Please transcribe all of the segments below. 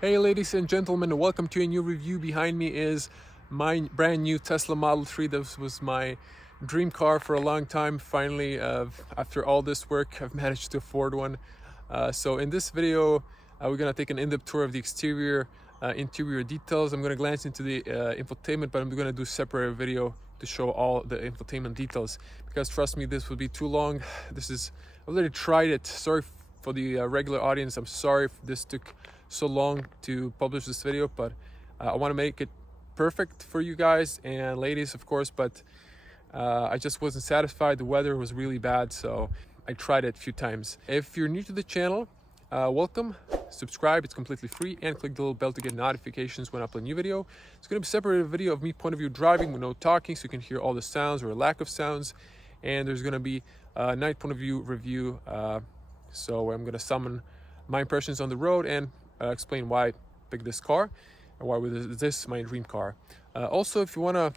Hey ladies and gentlemen, welcome to a new review. Behind me is my brand new Tesla Model 3. This was my dream car for a long time. Finally, after all this work, I've managed to afford one. So in this video, we're gonna take an in-depth tour of the exterior, interior details. I'm gonna glance into the infotainment, but I'm gonna do a separate video to show all the infotainment details, because trust me, this would be too long. I've already tried it. Sorry for the regular audience. I'm sorry if this took so long to publish this video, but I want to make it perfect for you guys and ladies, of course. But I just wasn't satisfied. The weather was really bad, so I tried it a few times. If you're new to the channel, welcome. Subscribe, it's completely free, and click the little bell to get notifications when I upload a new video. It's going to be a separate video of me point of view driving with no talking, so you can hear all the sounds or lack of sounds. And there's going to be a night point of view review, so I'm going to summon my impressions on the road and explain why I picked this car and why this is my dream car. Also, if you want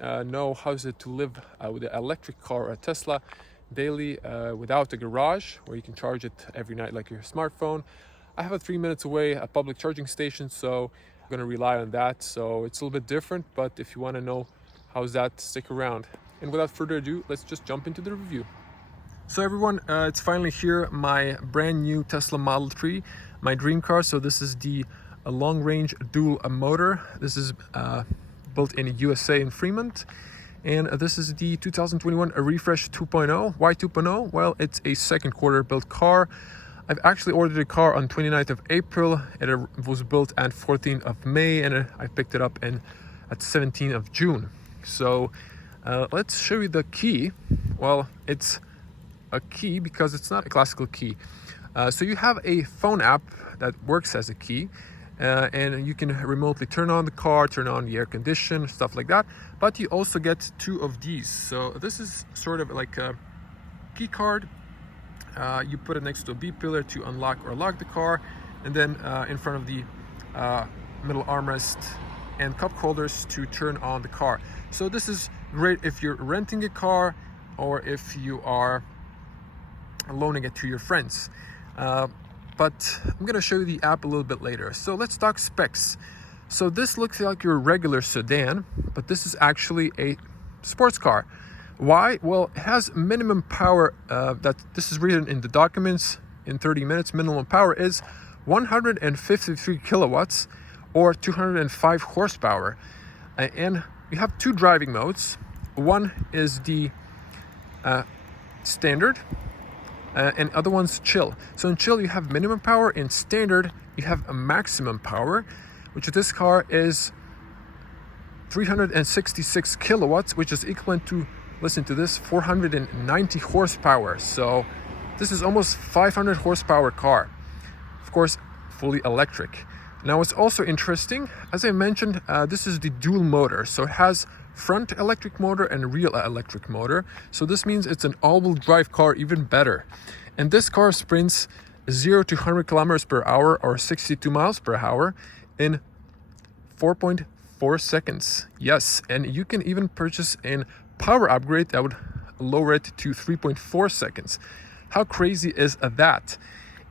to know how is it to live with an electric car or a Tesla daily without a garage where you can charge it every night like your smartphone, I have a 3 minutes away a public charging station, so I'm going to rely on that. So it's a little bit different, but if you want to know how's that, stick around. And without further ado, let's just jump into the review. So everyone, it's finally here, my brand new Tesla Model 3, my dream car. So this is the long-range dual motor. This is built in USA in Fremont. And this is the 2021 Refresh 2.0. Why 2.0? Well, it's a second quarter built car. I've actually ordered a car on 29th of April. It was built on 14th of May, and I picked it up at 17th of June. So let's show you the key. Well, it's a key because it's not a classical key. So you have a phone app that works as a key, and you can remotely turn on the car, turn on the air condition, stuff like that. But you also get two of these. So this is sort of like a key card. You put it next to a B pillar to unlock or lock the car, and then in front of the middle armrest and cup holders to turn on the car. So this is great if you're renting a car or if you are loaning it to your friends. But I'm gonna show you the app a little bit later. So let's talk specs. So this looks like your regular sedan, but this is actually a sports car. Why? Well, it has minimum power, that this is written in the documents in 30 minutes. Minimum power is 153 kilowatts or 205 horsepower. And we have two driving modes. One is the standard, and other one's chill. So in chill you have minimum power, in standard you have a maximum power, which this car is 366 kilowatts, which is equivalent to, listen to this, 490 horsepower. So this is almost 500 horsepower car, of course fully electric. Now what's also interesting, as I mentioned, this is the dual motor, so it has front electric motor and rear electric motor. So this means it's an all-wheel drive car, even better. And this car sprints 0 to 100 kilometers per hour or 62 miles per hour in 4.4 seconds. Yes, and you can even purchase a power upgrade that would lower it to 3.4 seconds. How crazy is that?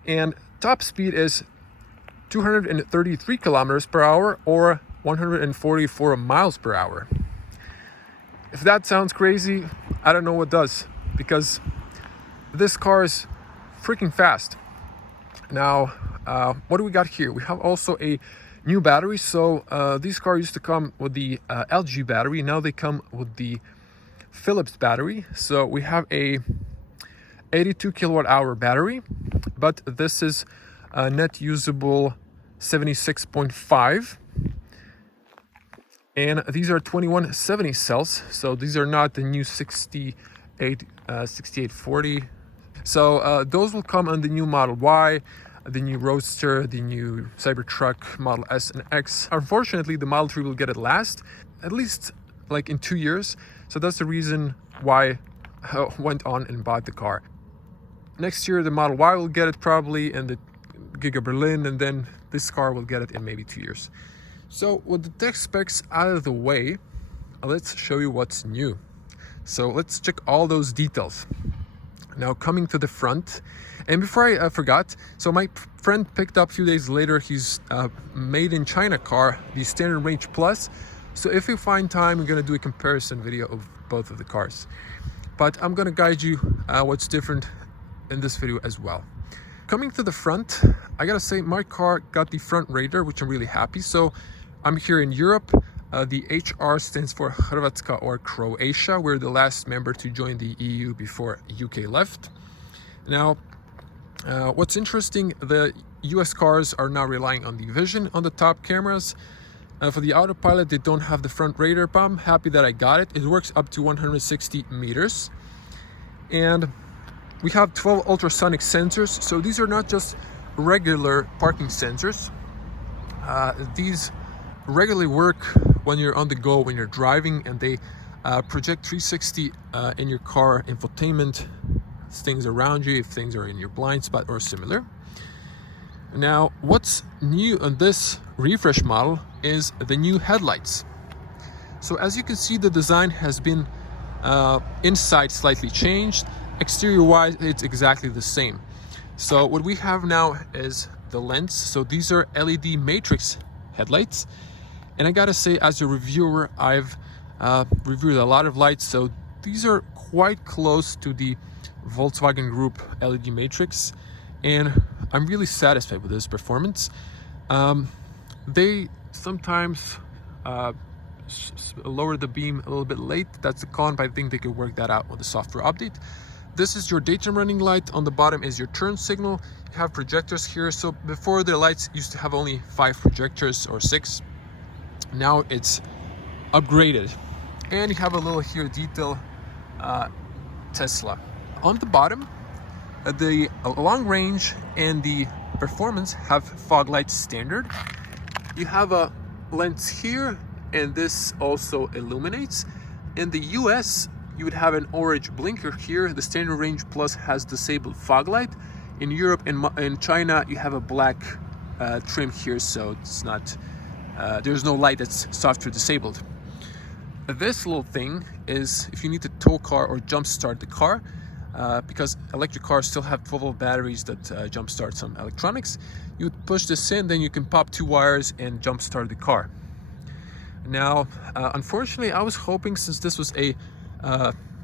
And top speed is 233 kilometers per hour or 144 miles per hour. If that sounds crazy, I don't know what does, because this car is freaking fast. Now, what do we got here? We have also a new battery. So these cars used to come with the LG battery. Now they come with the Philips battery. So we have a 82 kilowatt hour battery, but this is net usable 76.5. And these are 2170 cells, so these are not the new 6840. So those will come on the new Model Y, the new Roadster, the new Cybertruck, Model S and X. Unfortunately, the Model 3 will get it last, at least like in 2 years. So that's the reason why I went on and bought the car. Next year, the Model Y will get it probably, and the Giga Berlin, and then this car will get it in maybe 2 years. So with the tech specs out of the way, let's show you what's new. So let's check all those details. Now coming to the front, and before I forgot, so my friend picked up a few days later his made in China car, the Standard Range Plus. So if we find time, we're gonna do a comparison video of both of the cars. But I'm gonna guide you what's different in this video as well. Coming to the front, I gotta say my car got the front radar, which I'm really happy. So I'm here in Europe. The HR stands for Hrvatska or Croatia. We're the last member to join the EU before UK left. Now, what's interesting, the US cars are now relying on the vision on the top cameras. For the autopilot, they don't have the front radar, but I'm happy that I got it. It works up to 160 meters. And we have 12 ultrasonic sensors. So these are not just regular parking sensors. These regularly work when you're on the go, when you're driving, and they project 360 in your car infotainment, things around you, if things are in your blind spot or similar. Now, what's new on this refresh model is the new headlights. So as you can see, the design has been inside slightly changed. Exterior wise, it's exactly the same. So what we have now is the lens. So these are LED matrix headlights. And I gotta say, as a reviewer, I've reviewed a lot of lights, so these are quite close to the Volkswagen Group LED matrix, and I'm really satisfied with this performance. They sometimes lower the beam a little bit late. That's a con, but I think they could work that out with the software update. This is your daytime running light. On the bottom is your turn signal. You have projectors here. So before, the lights used to have only 5 projectors or 6. Now it's upgraded, and you have a little here detail Tesla. On the bottom, the long range and the performance have fog lights standard. You have a lens here, and this also illuminates. In the US, you would have an orange blinker here. The Standard Range Plus has disabled fog light. In Europe and in China, you have a black trim here, so it's not there's no light that's software disabled. This little thing is if you need to tow car or jump start the car, because electric cars still have 12-volt batteries that jump start some electronics. You would push this in, then you can pop 2 wires and jump start the car. Now, unfortunately, I was hoping, since this was a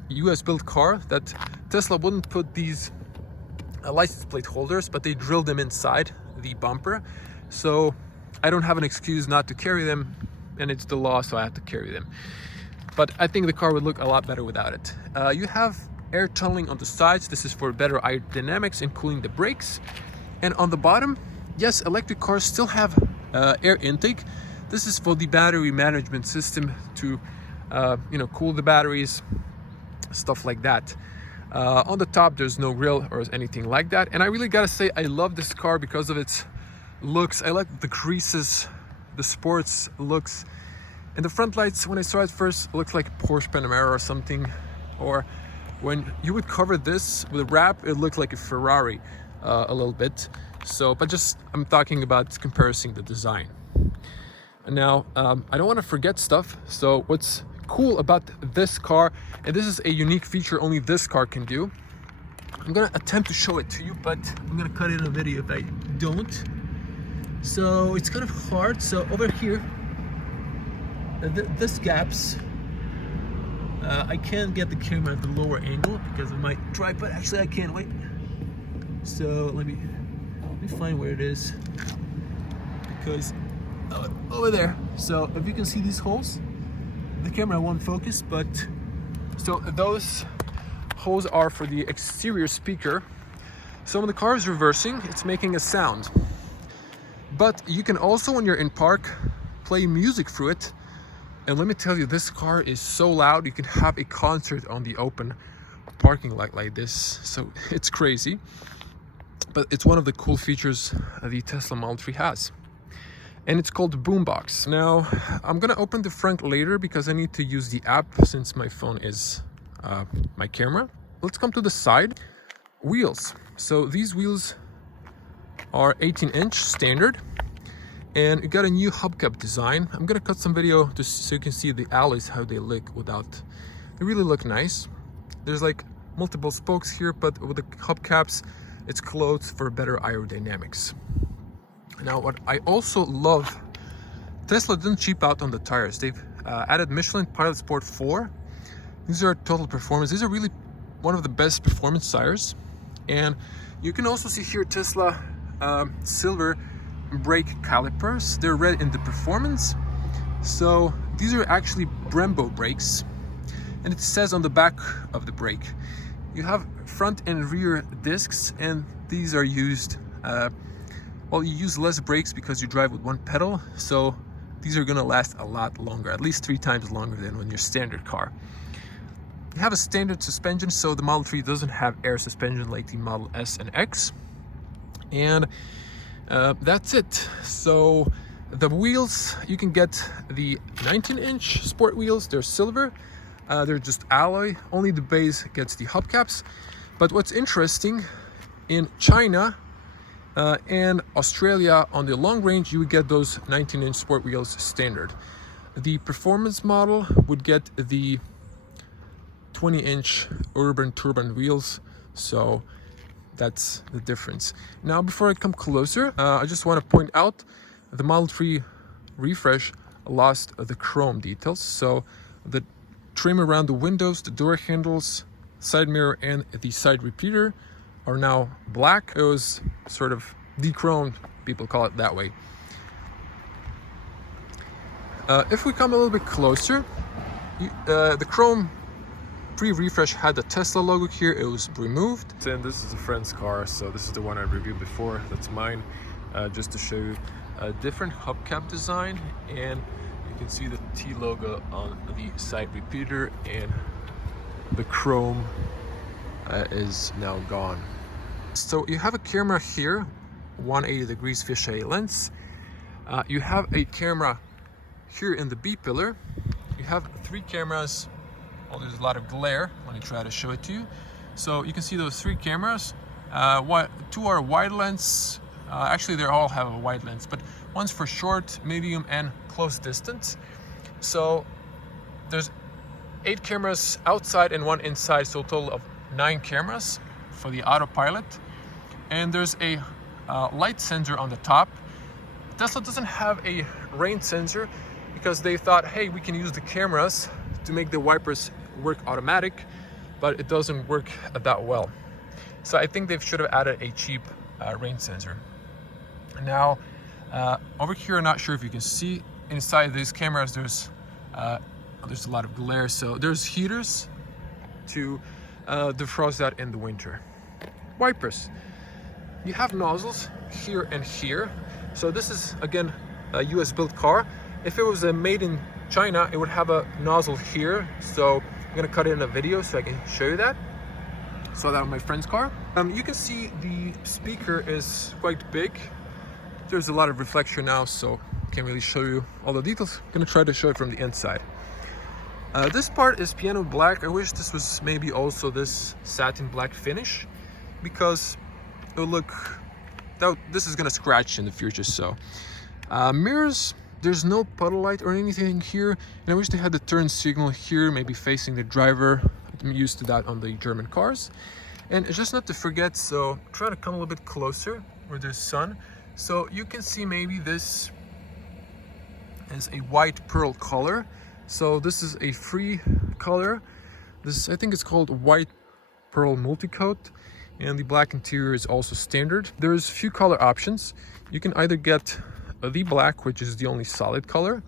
US built car, that Tesla wouldn't put these license plate holders, but they drilled them inside the bumper. So I don't have an excuse not to carry them, and it's the law, so I have to carry them. But I think the car would look a lot better without it. You have air tunneling on the sides. This is for better aerodynamics, including the brakes. And on the bottom, yes, electric cars still have air intake. This is for the battery management system to cool the batteries, stuff like that. On the top, there's no grill or anything like that. And I really gotta say, I love this car because of its looks. I like the creases, the sports looks. And the front lights, when I saw it first, looked like a Porsche Panamera or something. Or when you would cover this with a wrap, it looked like a Ferrari a little bit. So, but just, I'm talking about comparing the design. Now, I don't want to forget stuff. So what's cool about this car, and this is a unique feature only this car can do. I'm gonna attempt to show it to you, but I'm gonna cut it in a video if I don't. So it's kind of hard. So over here, this gaps. I can't get the camera at the lower angle because of my tripod. Actually, I can't. Wait. So let me find where it is, because over there. So if you can see these holes, the camera won't focus, but so those holes are for the exterior speaker. So when the car is reversing, it's making a sound. But you can also, when you're in park, play music through it. And let me tell you, this car is so loud, you can have a concert on the open parking lot like this. So it's crazy. But it's one of the cool features the Tesla Model 3 has. And it's called Boombox. Now, I'm gonna open the Frunk later because I need to use the app since my phone is my camera. Let's come to the side. Wheels. So these wheels are 18-inch standard. And you got a new hubcap design. I'm gonna cut some video just so you can see the alloys, how they look without. They really look nice. There's like multiple spokes here, but with the hubcaps, it's closed for better aerodynamics. Now, what I also love, Tesla didn't cheap out on the tires. They've added Michelin Pilot Sport 4. These are total performance. These are really one of the best performance tires. And you can also see here Tesla silver brake calipers. They're red in the performance. So these are actually Brembo brakes. And it says on the back of the brake, you have front and rear discs, and these are used, well, you use less brakes because you drive with one pedal. So these are gonna last a lot longer, at least 3 times longer than when your standard car. You have a standard suspension, so the Model 3 doesn't have air suspension like the Model S and X. And that's it. So the wheels, you can get the 19-inch sport wheels. They're silver. They're just alloy. Only the base gets the hubcaps. But what's interesting, in China and Australia on the long range, you would get those 19-inch sport wheels standard. The performance model would get the 20-inch urban touring wheels. So that's the difference. Now, before I come closer, I just want to point out the Model 3 refresh lost the chrome details. So the trim around the windows, the door handles, side mirror, and the side repeater are now black. It was sort of de-chromed, people call it that way. If we come a little bit closer, the chrome pre-refresh had the Tesla logo here. It was removed. And this is a friend's car, so this is the one I reviewed before. That's mine, just to show you a different hubcap design. And you can see the T logo on the side repeater, and the chrome is now gone. So you have a camera here, 180 degrees fisheye lens. You have a camera here in the B pillar. You have 3 cameras. Well, there's a lot of glare. Let me try to show it to you. So you can see those 3 cameras. 2 are wide lens. Actually, they all have a wide lens, but one's for short, medium, and close distance. So there's 8 cameras outside and 1 inside, so a total of 9 cameras for the autopilot. And there's a light sensor on the top. Tesla doesn't have a rain sensor because they thought, hey, we can use the cameras to make the wipers work automatic, but it doesn't work that well. So I think they should have added a cheap rain sensor. Now, over here, I'm not sure if you can see inside these cameras, there's a lot of glare. So there's heaters to defrost that in the winter. Wipers. You have nozzles here and here. So this is, again, a US built car. If it was made in China, it would have a nozzle here. So I'm gonna cut it in a video so I can show you that. Saw that on my friend's car. You can see the speaker is quite big. There's a lot of reflection now, so can't really show you all the details. I'm gonna try to show it from the inside. This part is piano black. I wish this was maybe also this satin black finish, because it would look, this is gonna scratch in the future. So mirrors, there's no puddle light or anything here, and I wish they had the turn signal here, maybe facing the driver. I'm used to that on the German cars. And just not to forget, so try to come a little bit closer where there's sun. So you can see maybe this is a white pearl color. So this is a free color. This, I think it's called white pearl multicoat, and the black interior is also standard. There's a few color options. You can either get the black, which is the only solid color.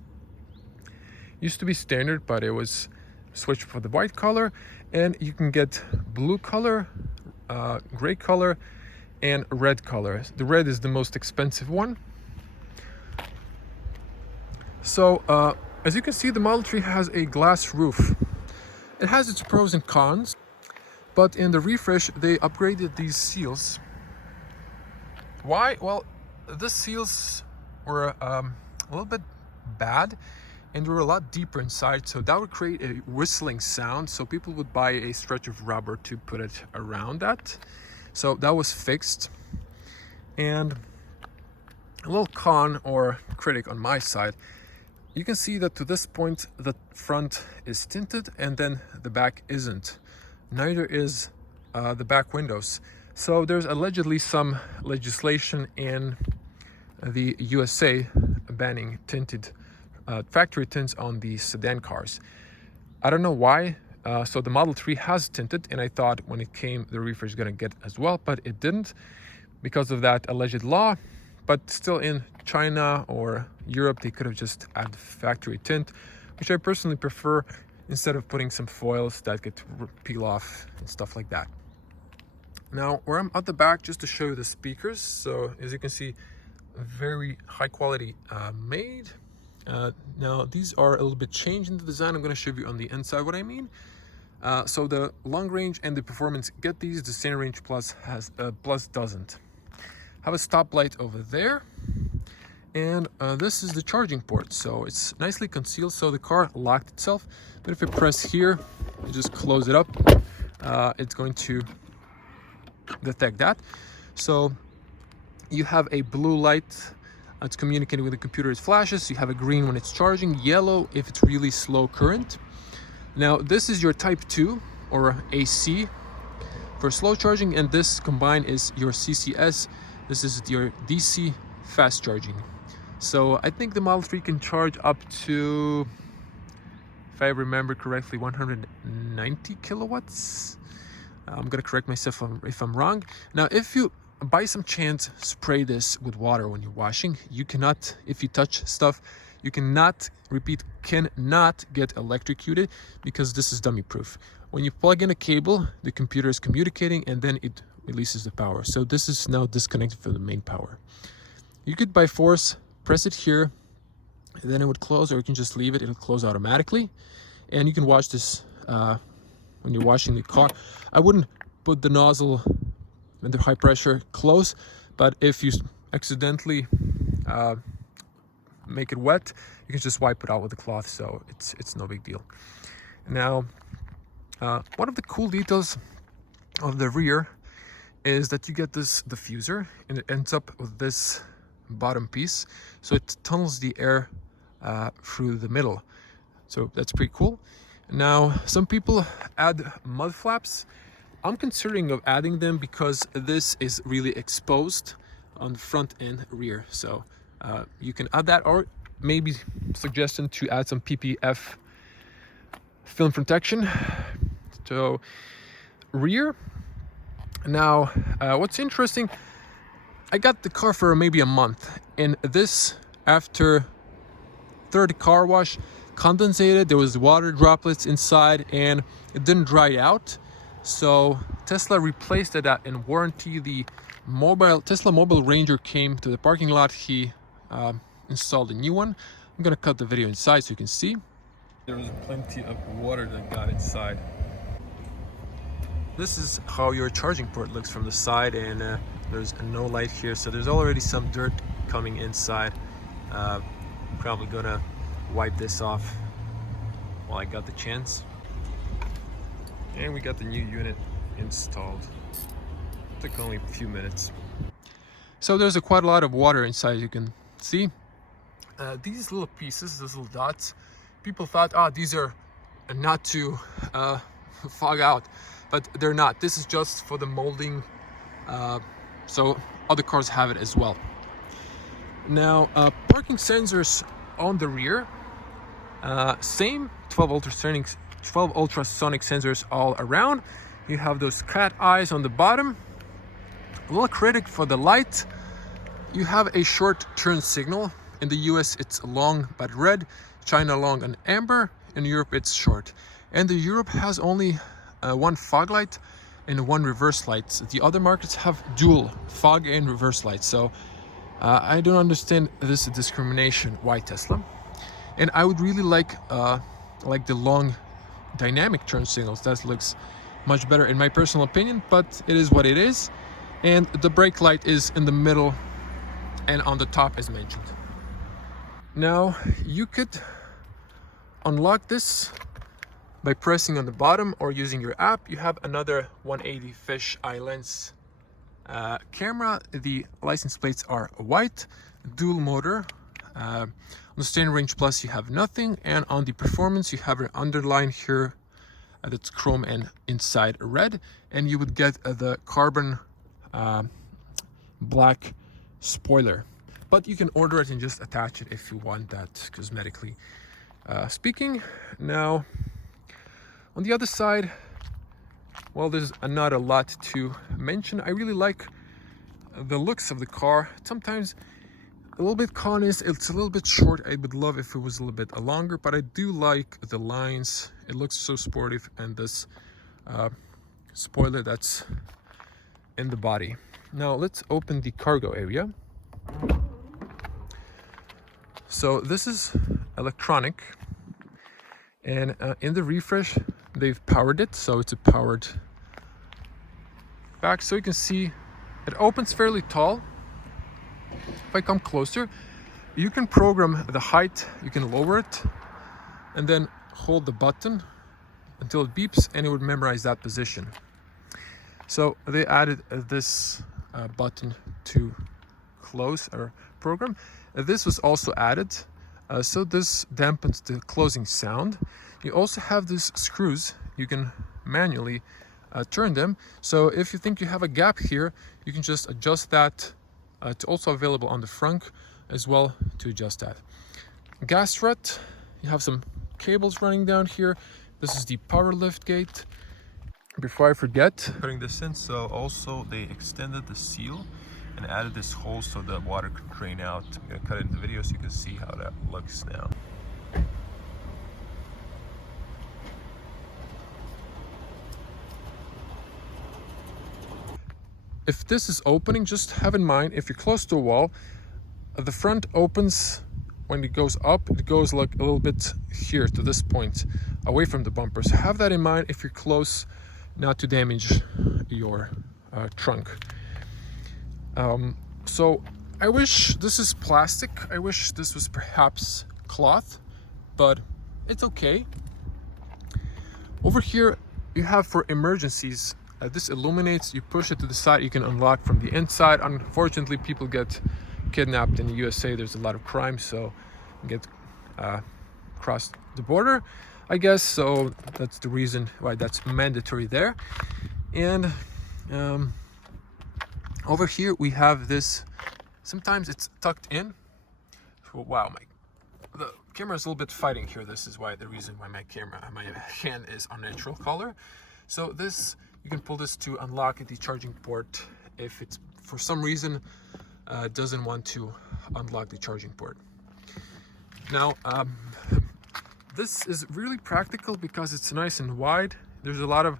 Used to be standard, but it was switched for the white color. And you can get blue color, gray color, and red color. The red is the most expensive one. So as you can see, the Model 3 has a glass roof. It has its pros and cons, but in the refresh they upgraded these seals. Why? Well, the seals were a little bit bad, and they were a lot deeper inside, so that would create a whistling sound, so people would buy a stretch of rubber to put it around that. So that was fixed. And a little con or critic on my side, you can see that to this point the front is tinted and then the back isn't. Neither is the back windows. So there's allegedly some legislation in the USA banning tinted factory tints on the sedan cars. I don't know why. So the Model 3 has tinted, and I thought when it came the Reefer is going to get as well, but it didn't because of that alleged law. But still, in China or Europe, they could have just added factory tint, which I personally prefer, instead of putting some foils that get peel off and stuff like that. Now, where I'm at the back, just to show you the speakers. So as you can see, very high quality made. Now these are a little bit changed in the design. I'm going to show you on the inside what I mean. So the long range and the performance get these. The standard range plus has plus doesn't. Have a stoplight over there, and this is the charging port. So it's nicely concealed, so the car locked itself. But if I press here, you just close it up. It's going to detect that. So you have a blue light. It's communicating with the computer, it flashes. You have a green when it's charging, yellow if it's really slow current. Now this is your type 2 or AC for slow charging, and this combined is your CCS. This is your DC fast charging. So I think the Model 3 can charge up to, if I remember correctly, 190 kilowatts. I'm gonna correct myself if I'm wrong. Now if you by some chance spray this with water when you're washing, you cannot, if you touch stuff, you cannot get electrocuted, because this is dummy proof. When you plug in a cable, the computer is communicating and then it releases the power. So this is now disconnected from the main power. You could by force press it here, and then it would close, or you can just leave it, it'll close automatically. And you can wash this when you're washing the car. I wouldn't put the nozzle and the high pressure close, but if you accidentally make it wet, you can just wipe it out with a cloth, so it's no big deal. Now one of the cool details of the rear is that you get this diffuser, and it ends up with this bottom piece, so it tunnels the air through the middle. So that's pretty cool. Now some people add mud flaps. I'm considering of adding them because this is really exposed on the front and rear. So you can add that, or maybe suggestion to add some PPF film protection. So rear. Now what's interesting, I got the car for maybe a month, and this, after third car wash, condensated. There was water droplets inside and it didn't dry out. So Tesla replaced that in warranty. The Tesla Mobile Ranger came to the parking lot. He installed a new one. I'm gonna cut the video inside so you can see. There was plenty of water that got inside. This is how your charging port looks from the side, and there's no light here, so there's already some dirt coming inside. Probably gonna wipe this off while I got the chance. And we got the new unit installed. Took only a few minutes. So there's quite a lot of water inside, you can see. These little pieces, these little dots, people thought, these are not to fog out, but they're not. This is just for the molding, so other cars have it as well. Now, parking sensors on the rear, same 12 ultrasonic sensors all around. You have those cat eyes on the bottom. A little critic for the light. You have a short turn signal. In the US it's long but red, China long and amber, in Europe it's short. And the Europe has only one fog light and one reverse light. The other markets have dual fog and reverse lights. So I don't understand this discrimination. Why, Tesla? And I would really like the long dynamic turn signals. That looks much better in my personal opinion, but it is what it is. And the brake light is in the middle and on the top as mentioned. Now you could unlock this by pressing on the bottom or using your app. You have another 180 fish eye lens camera. The license plates are white, dual motor. On the standard range plus you have nothing, and on the performance you have an underline here that's chrome and inside red, and you would get the carbon black spoiler. But you can order it and just attach it if you want that cosmetically speaking. Now, on the other side, well, there's not a lot to mention. I really like the looks of the car. Sometimes a little bit con is it's a little bit short. I would love if it was a little bit longer, but I do like the lines. It looks so sportive, and this spoiler that's in the body. Now let's open the cargo area. So this is electronic, and in the refresh they've powered it, so it's a powered back. So you can see it opens fairly tall. If I come closer, you can program the height, you can lower it, and then hold the button until it beeps, and it would memorize that position. So they added this button to close our program. This was also added, so this dampens the closing sound. You also have these screws. You can manually turn them. So if you think you have a gap here, you can just adjust that. It's also available on the Frunk as well to adjust that. Gas strut, you have some cables running down here. This is the power lift gate. Before I forget, putting this in, so also they extended the seal and added this hole so the water could drain out. I'm gonna cut it in the video so you can see how that looks now. If this is opening, just have in mind, if you're close to a wall, the front opens. When it goes up, it goes like a little bit here to this point, away from the bumper. So have that in mind if you're close, not to damage your trunk. So I wish this is plastic. I wish this was perhaps cloth, but it's okay. Over here, you have for emergencies. This illuminates, you push it to the side, you can unlock from the inside. Unfortunately, people get kidnapped in the USA. There's a lot of crime, so get cross the border, I guess. So that's the reason why that's mandatory there. And over here we have this. Sometimes it's tucked in. Wow, the camera is a little bit fighting here. This is why the reason why my hand is on natural color. So this, you can pull this to unlock the charging port if it's for some reason doesn't want to unlock the charging port. Now this is really practical because it's nice and wide. There's a lot of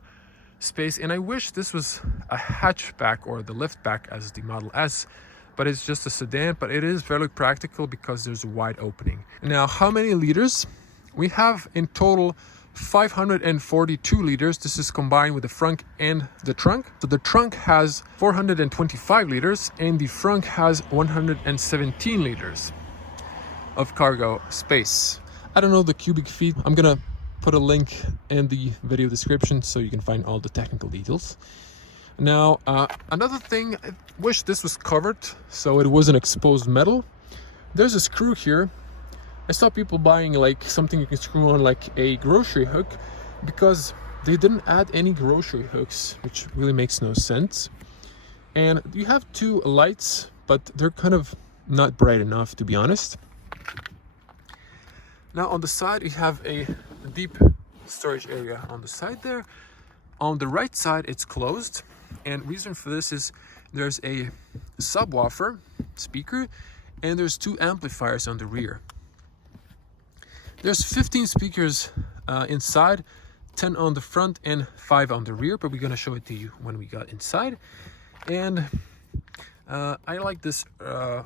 space, and I wish this was a hatchback or the liftback as the Model S, but it's just a sedan. But it is very practical because there's a wide opening. Now, how many liters? We have in total 542 liters. This is combined with the frunk and the trunk. So the trunk has 425 liters and the frunk has 117 liters of cargo space. I don't know the cubic feet. I'm gonna put a link in the video description so you can find all the technical details. Now, another thing, I wish this was covered so it wasn't exposed metal. There's a screw here. I saw people buying like something you can screw on like a grocery hook, because they didn't add any grocery hooks, which really makes no sense. And you have two lights, but they're kind of not bright enough, to be honest. Now on the side, you have a deep storage area on the side there. On the right side, it's closed. And reason for this is there's a subwoofer speaker and there's two amplifiers on the rear. There's 15 speakers inside, 10 on the front and 5 on the rear, but we're gonna show it to you when we got inside. And I like this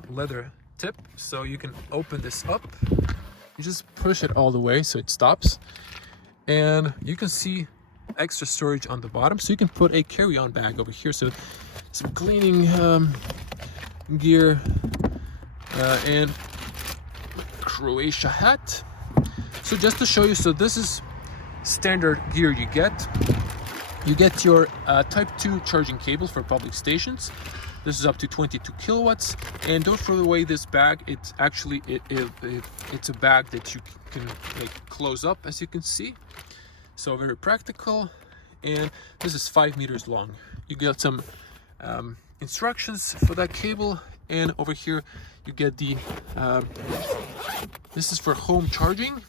leather tip, so you can open this up. You just push it all the way so it stops. And you can see extra storage on the bottom, so you can put a carry-on bag over here. So some cleaning gear and Croatia hat. So just to show you, so this is standard gear you get. You get your type 2 charging cable for public stations. This is up to 22 kilowatts. And don't throw away this bag. It's actually, it's a bag that you can like close up, as you can see. So very practical. And this is 5 meters long. You get some instructions for that cable, and over here you get the this is for home charging.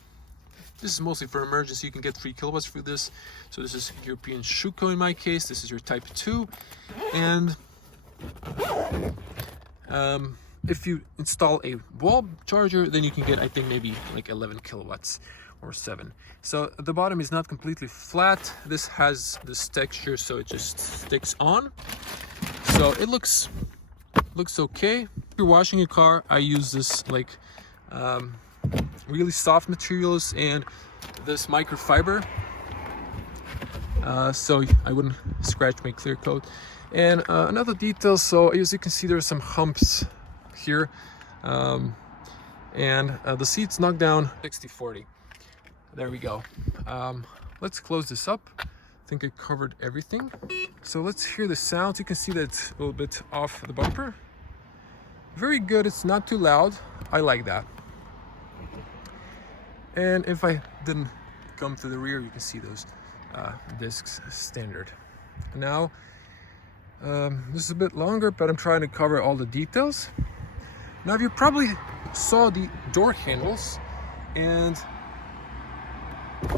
This is mostly for emergency. You can get 3 kilowatts for this. So this is European Schuko in my case. This is your type 2. And if you install a wall charger, then you can get, I think, maybe like 11 kilowatts or 7. So the bottom is not completely flat. This has this texture, so it just sticks on. So it looks okay. If you're washing your car, I use this like really soft materials and this microfiber, so I wouldn't scratch my clear coat. And another detail, so as you can see, there's some humps here, and the seat's knocked down 60/40. There we go. Let's close this up. I think I covered everything. So let's hear the sounds. You can see that it's a little bit off the bumper. Very good. It's not too loud. I like that. And if I didn't come to the rear, you can see those discs standard. Now, this is a bit longer, but I'm trying to cover all the details. Now, you probably saw the door handles, and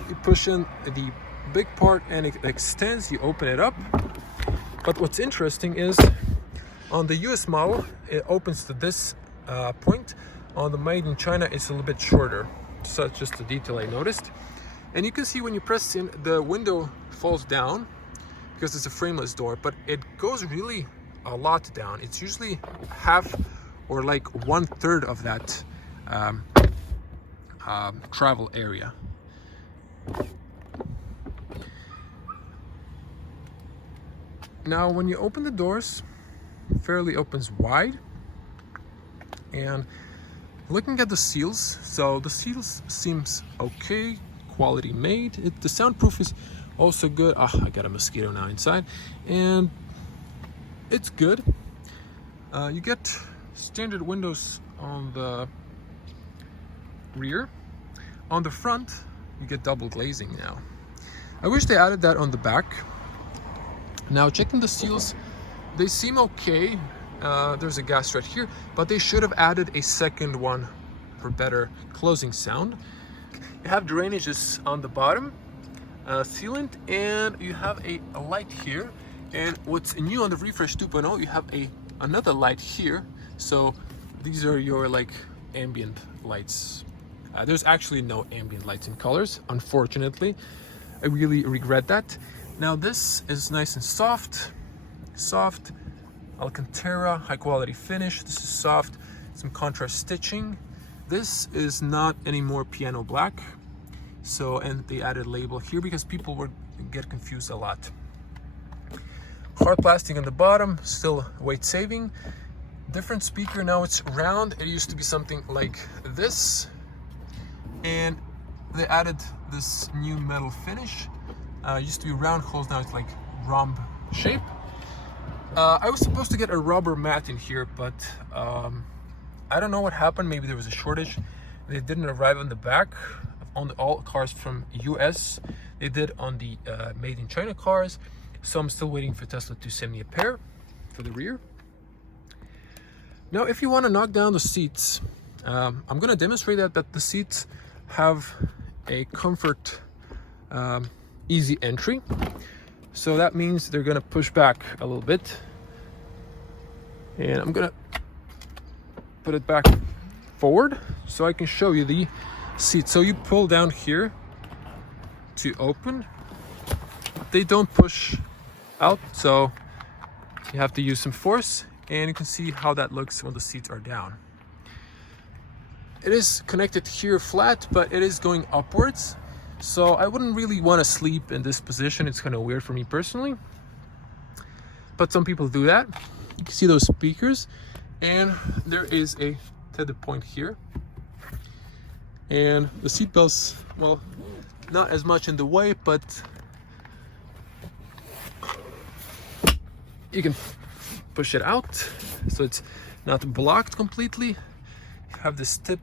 you push in the big part and it extends, you open it up. But what's interesting is on the US model, it opens to this point. On the made in China, it's a little bit shorter. So it's just a detail I noticed. And you can see when you press in, the window falls down because it's a frameless door, but it goes really a lot down. It's usually half or like 1/3 of that travel area. Now, when you open the doors, it fairly opens wide. And looking at the seals, so the seals seems okay, quality made. The soundproof is also good. I got a mosquito now inside, and it's good. You get standard windows on the rear. On the front, you get double glazing now. I wish they added that on the back. Now, checking the seals, they seem okay. There's a gas right here, but they should have added a second one for better closing sound. You have drainages on the bottom, sealant, and you have a light here. And what's new on the Refresh 2.0, you have another light here. So these are your like ambient lights. There's actually no ambient lights in colors, unfortunately. I really regret that. Now this is nice and soft. Alcantara, high quality finish. This is soft, some contrast stitching. This is not anymore piano black. So, and they added a label here because people would get confused a lot. Hard plastic on the bottom, still weight saving. Different speaker, now it's round. It used to be something like this. And they added this new metal finish. It used to be round holes, now it's like rhomb shape. I was supposed to get a rubber mat in here, but I don't know what happened. Maybe there was a shortage. They didn't arrive on the back on all cars from US. They did on the made in China cars. So I'm still waiting for Tesla to send me a pair for the rear. Now, if you want to knock down the seats, I'm going to demonstrate that the seats have a comfort easy entry. So that means they're going to push back a little bit. And I'm going to put it back forward so I can show you the seat. So you pull down here to open. They don't push out, so you have to use some force, and you can see how that looks when the seats are down. It is connected here flat, but it is going upwards, so I wouldn't really want to sleep in this position. It's kind of weird for me personally, but some people do that. You can see those speakers, and there is a tether point here, and the seat belts, well, not as much in the way, but you can push it out so it's not blocked completely. You have this tip,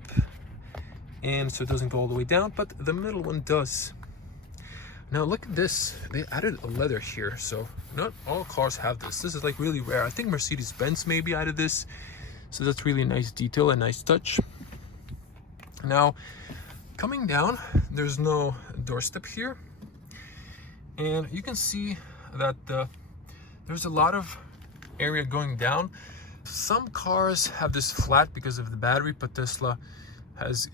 and so it doesn't go all the way down, but the middle one does. Now look at this, they added a leather here, so not all cars have this. This is like really rare. I think Mercedes-Benz maybe added this, so that's really a nice detail, a nice touch. Now coming down, there's no doorstep here, and you can see that there's a lot of area going down. Some cars have this flat because of the battery, but Tesla has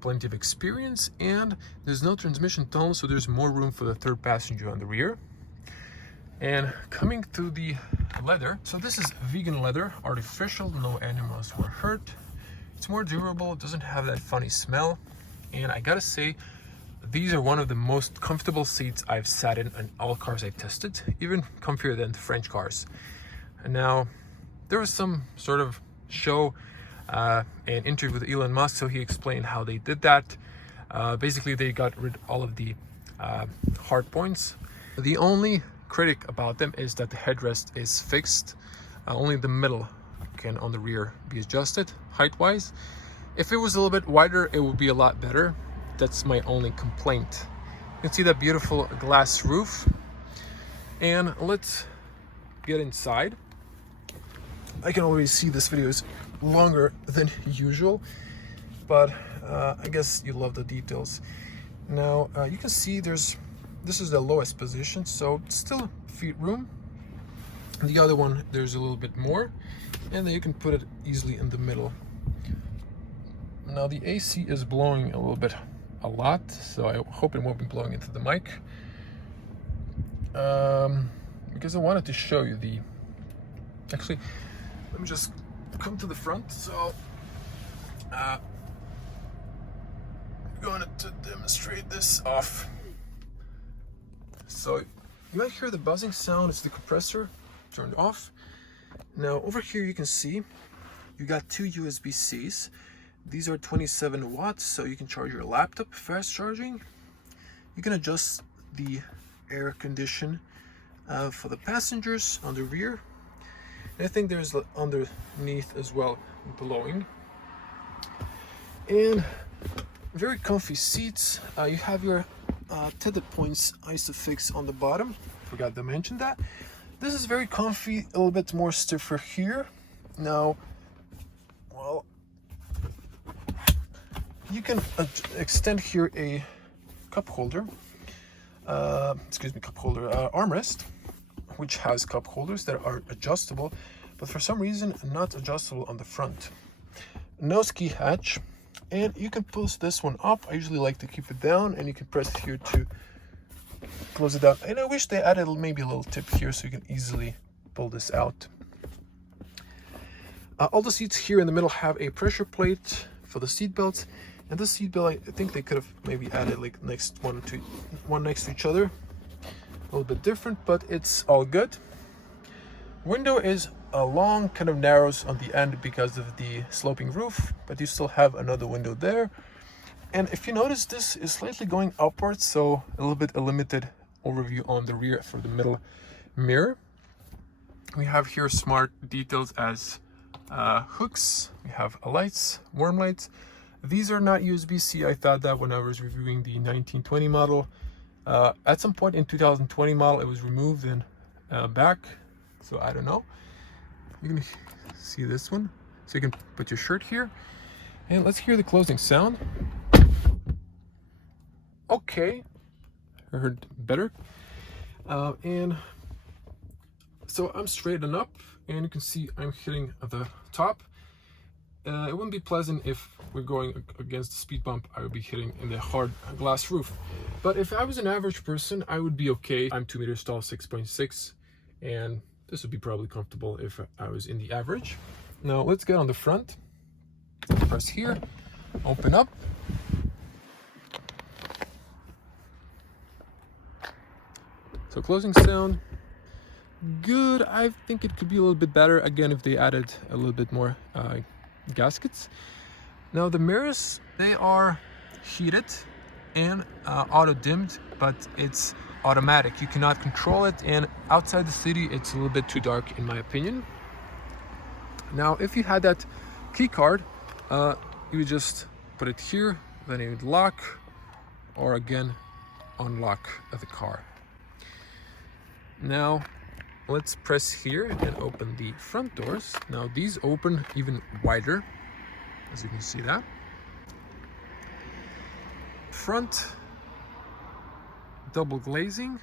plenty of experience, and there's no transmission tunnel, so there's more room for the third passenger on the rear. And coming through the leather, so this is vegan leather, artificial, no animals were hurt. It's more durable, it doesn't have that funny smell, and I gotta say, these are one of the most comfortable seats I've sat in all cars I've tested, even comfier than the French cars. And now there was some sort of show an interview with Elon Musk, so he explained how they did that. Basically, they got rid of all of the hard points. The only critic about them is that the headrest is fixed. Only the middle can on the rear be adjusted height-wise. If it was a little bit wider, it would be a lot better. That's my only complaint. You can see that beautiful glass roof. And let's get inside. I can already see this video is longer than usual, but I guess you love the details. Now you can see this is the lowest position, so it's still feet room. The other one, there's a little bit more, and then you can put it easily in the middle. Now the AC is blowing a lot, so I hope it won't be blowing into the mic, because I wanted to show you actually, let me just come to the front. So I'm going to demonstrate this off. So you might hear the buzzing sound. It's the compressor turned off. Now over here you can see you got two USB-Cs. These are 27 watts, so you can charge your laptop, fast charging. You can adjust the air condition for the passengers on the rear. And I think there's underneath as well, blowing. And very comfy seats. You have your tethered points ISOFIX on the bottom. Forgot to mention that. This is very comfy, a little bit more stiffer here. Now, well, you can extend here a cup holder. Armrest, which has cup holders that are adjustable, but for some reason not adjustable on the front. No ski hatch, and you can push this one up. I usually like to keep it down, and you can press here to close it down. And I wish they added maybe a little tip here so you can easily pull this out. All the seats here in the middle have a pressure plate for the seat belts, and this seat belt, I think they could have maybe added like one next to each other. A little bit different, but it's all good. Window is long, kind of narrows on the end because of the sloping roof, but you still have another window there. And if you notice, this is slightly going upwards, so a little bit a limited overview on the rear for the middle mirror. We have here smart details as hooks. We have lights, warm lights. These are not USB-C. I thought that when I was reviewing the 1920 model. At some point in 2020 model, it was removed and back, so I don't know. You can see this one, so you can put your shirt here. And let's hear the closing sound. Okay, I heard better. And so I'm straightened up, and you can see I'm hitting the top. It wouldn't be pleasant if we're going against the speed bump. I would be hitting in the hard glass roof. But if I was an average person, I would be okay. I'm 2 meters tall, 6.6, and this would be probably comfortable if I was in the average. Now let's get on the front. Press here, open up. So closing sound, good. I think it could be a little bit better, again, if they added a little bit more gaskets. Now the mirrors, they are heated and auto dimmed, but it's automatic. You cannot control it, and outside the city it's a little bit too dark in my opinion. Now if you had that key card, you would just put it here, then it would lock, or again unlock the car. Now let's press here and open the front doors. Now these open even wider, as you can see that. Front double glazing.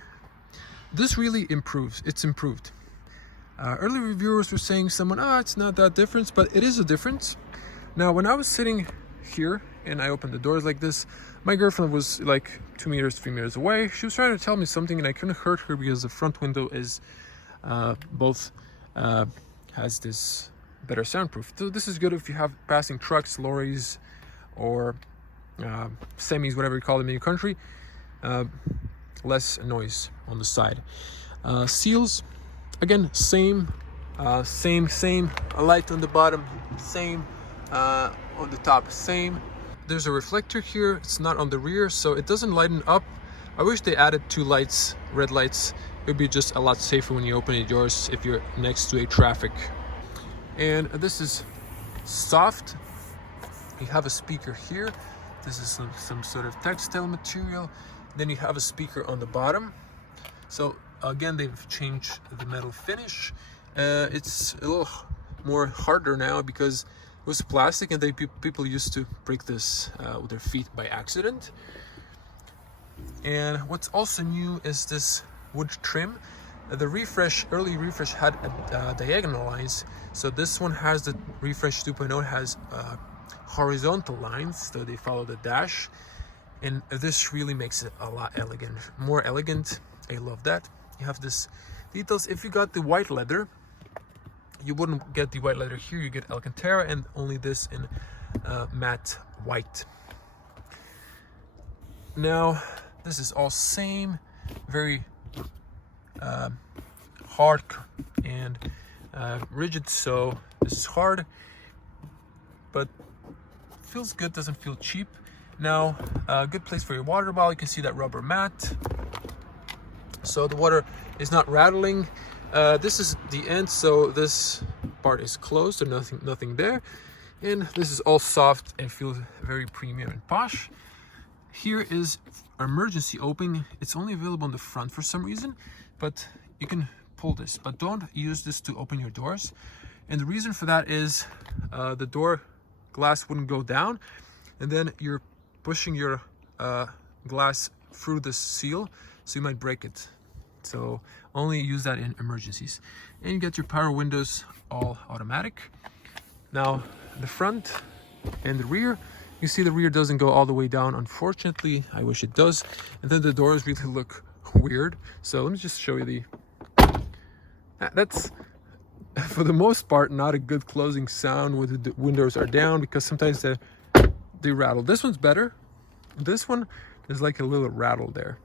This really improves. It's improved. Early reviewers were saying it's not that difference, but it is a difference. Now, when I was sitting here and I opened the doors like this, my girlfriend was like 2 meters, 3 meters away. She was trying to tell me something and I couldn't hurt her because the front window is has this better soundproof. So this is good if you have passing trucks, lorries, or semis, whatever you call them in your country. Less noise on the side. Seals, again, same. A light on the bottom, same. On the top, same. There's a reflector here. It's not on the rear, so it doesn't lighten up. I wish they added 2 lights, red lights. It would be just a lot safer when you open the doors if you're next to a traffic. And this is soft. You have a speaker here. This is some sort of textile material. Then you have a speaker on the bottom. So again, they've changed the metal finish. It's a little more harder now because it was plastic and people used to break this with their feet by accident. And what's also new is this wood trim. The early refresh had diagonal lines. So this one has the refresh 2.0 has horizontal lines, so they follow the dash. And this really makes it a lot more elegant. I love that. You have this details. If you got the white leather, you wouldn't get the white leather here. You get Alcantara and only this in matte white. Now, this is all same, very hard and rigid. So this is hard, but feels good, doesn't feel cheap. Now, a good place for your water bottle. You can see that rubber mat. So the water is not rattling. This is the end, so this part is closed, so nothing there. And this is all soft and feels very premium and posh. Here is emergency opening. It's only available in the front for some reason, but you can pull this. But don't use this to open your doors. And the reason for that is the door glass wouldn't go down, and then you're pushing your glass through the seal, so you might break it. So only use that in emergencies. And you get your power windows all automatic. Now the front and the rear, you see the rear doesn't go all the way down, unfortunately. I wish it does. And then the doors really look weird. So let me just show you that's for the most part not a good closing sound when the windows are down, because sometimes they rattle. This one's better. This one, there's like a little rattle there.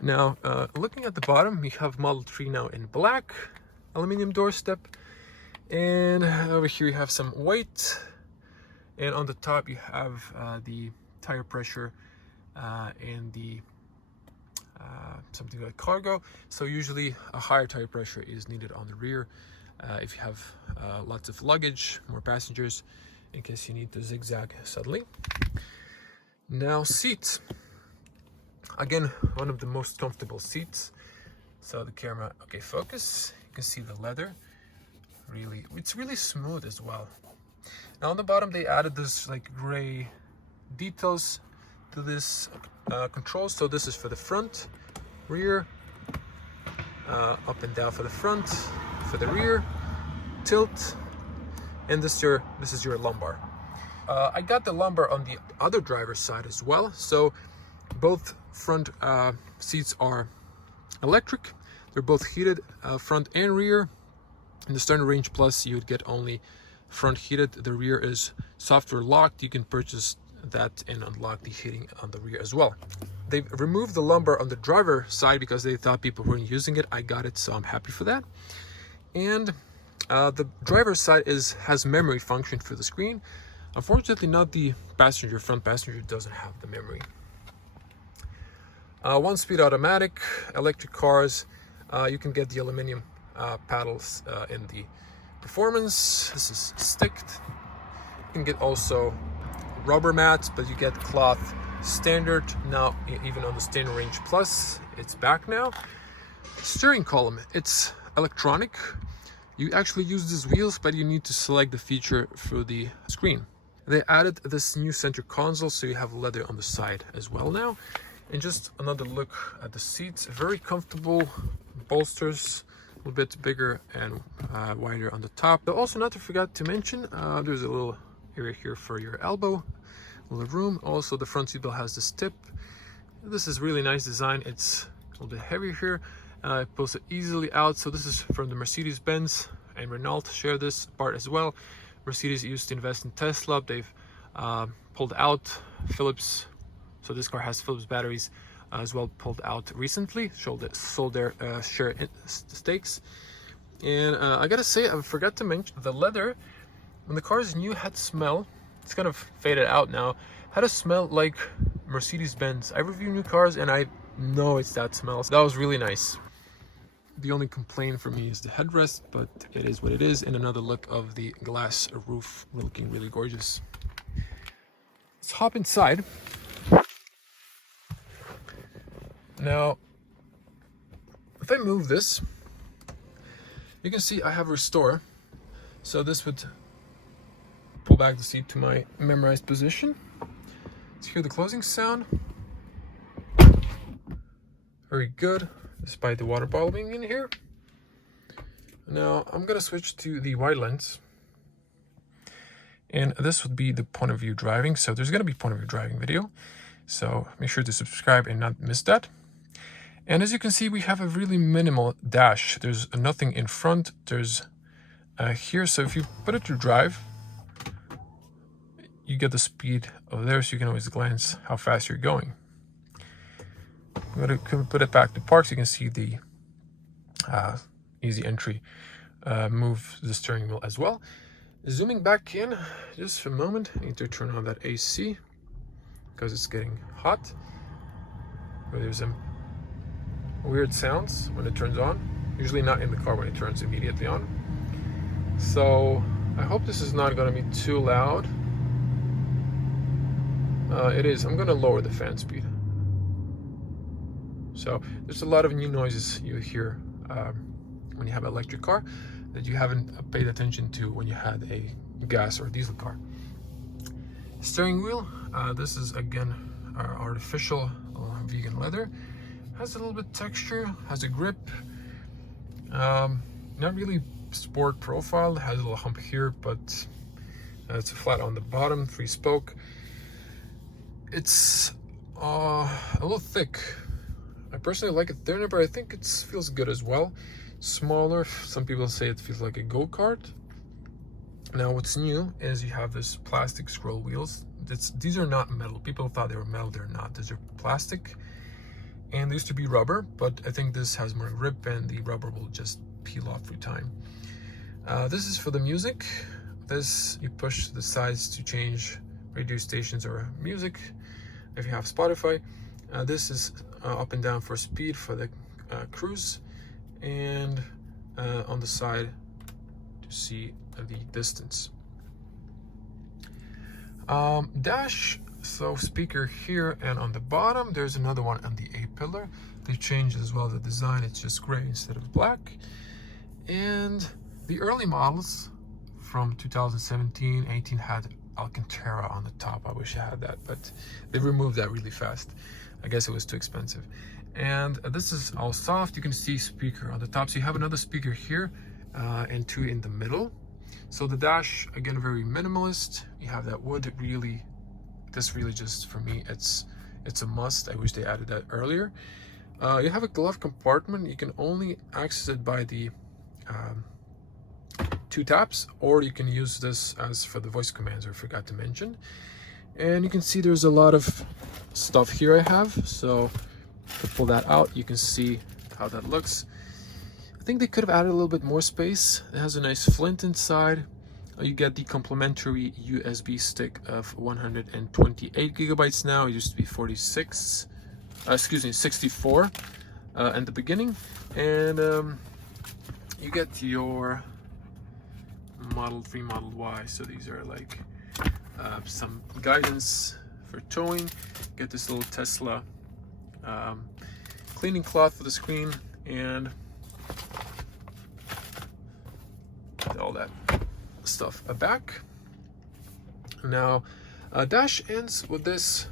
Now, looking at the bottom, you have Model 3 now in black, aluminum doorstep. And over here you have some weight. And on the top you have the tire pressure and the something like cargo. So usually a higher tire pressure is needed on the rear if you have lots of luggage, more passengers, in case you need to zigzag suddenly. Now seats. Again, one of the most comfortable seats. So the camera, okay, focus. You can see the leather. It's really smooth as well. Now on the bottom they added this like gray details to this control. So this is for the front, rear, up and down for the front, for the rear, tilt, and this is your lumbar. I got the lumbar on the other driver's side as well. So both front seats are electric. They're both heated, front and rear. In the Standard Range Plus, you would get only front heated. The rear is software locked. You can purchase that and unlock the heating on the rear as well. They've removed the lumbar on the driver side because they thought people weren't using it. I got it, so I'm happy for that. And the driver's side has memory function for the screen. Unfortunately, not the passenger. Front passenger doesn't have the memory. 1-speed automatic, electric cars. You can get the aluminum paddles in the performance. This is sticked. You can get also rubber mats, but you get cloth standard. Now, even on the standard range plus, it's back now. Steering column, it's electronic. You actually use these wheels, but you need to select the feature through the screen. They added this new center console, so you have leather on the side as well now. And just another look at the seats, very comfortable, bolsters a little bit bigger and wider on the top. But also, not to forget to mention, there's a little area here for your elbow, a little room. Also, the front seat belt has this tip. This is really nice design. It's a little bit heavier here. It pulls it easily out. So this is from the Mercedes-Benz, and Renault share this part as well. Mercedes used to invest in Tesla. They've pulled out. Philips, so this car has Philips batteries as well, pulled out recently, sold their share stakes. And I gotta say, I forgot to mention the leather. When the car is new, had smell. It's kind of faded out now. Had a smell like Mercedes-Benz. I review new cars and I know it's that smell. That was really nice. The only complaint for me is the headrest, but it is what it is. And another look of the glass roof, looking really gorgeous. Let's hop inside. Now, if I move this, you can see I have restore. So this would pull back the seat to my memorized position. Let's hear the closing sound. Very good, despite the water bottle being in here. Now I'm gonna switch to the wide lens. And this would be the point of view driving. So there's gonna be point of view driving video. So make sure to subscribe and not miss that. And as you can see, we have a really minimal dash. There's nothing in front. There's here. So if you put it to drive, you get the speed of there, so you can always glance how fast you're going. I'm going to put it back to park so you can see the easy entry. Move the steering wheel as well. Zooming back in just for a moment, I need to turn on that AC because it's getting hot. There's some weird sounds when it turns on. Usually not in the car when it turns immediately on. So I hope this is not going to be too loud. It is. I'm going to lower the fan speed. So there's a lot of new noises you hear when you have an electric car that you haven't paid attention to when you had a gas or diesel car. Steering wheel. This is again artificial vegan leather. Has a little bit of texture. Has a grip. Not really sport profile. Has a little hump here, but it's flat on the bottom. 3-spoke. It's a little thick. I personally like it thinner, but I think it feels good as well. Smaller. Some people say it feels like a go-kart. Now what's new is you have this plastic scroll wheels. These are not metal. People thought they were metal. They're not. These are plastic. And they used to be rubber, but I think this has more grip and the rubber will just peel off through time. This is for the music. This, you push the sides to change radio stations or music if you have Spotify. This is up and down for speed for the cruise, and on the side to see the distance. Dash, so speaker here, and on the bottom there's another one on the A-pillar. They changed as well the design. It's just gray instead of black. And the early models from 2017, 18 had Alcantara on the top. I wish I had that, but they removed that really fast. I guess it was too expensive. And this is all soft. You can see speaker on the top. So you have another speaker here and two in the middle. So the dash, again, very minimalist. You have that wood. This really just, for me, it's a must. I wish they added that earlier. You have a glove compartment. You can only access it by the 2 taps, or you can use this as for the voice commands, I forgot to mention. And you can see there's a lot of stuff here I have. So to pull that out, you can see how that looks. I think they could have added a little bit more space. It has a nice flint inside. You get the complimentary USB stick of 128 gigabytes now. It used to be 64 in the beginning. And you get your Model 3, Model Y. So these are like some guidance for towing. Get this little Tesla cleaning cloth for the screen, and all that stuff back. Now dash ends with this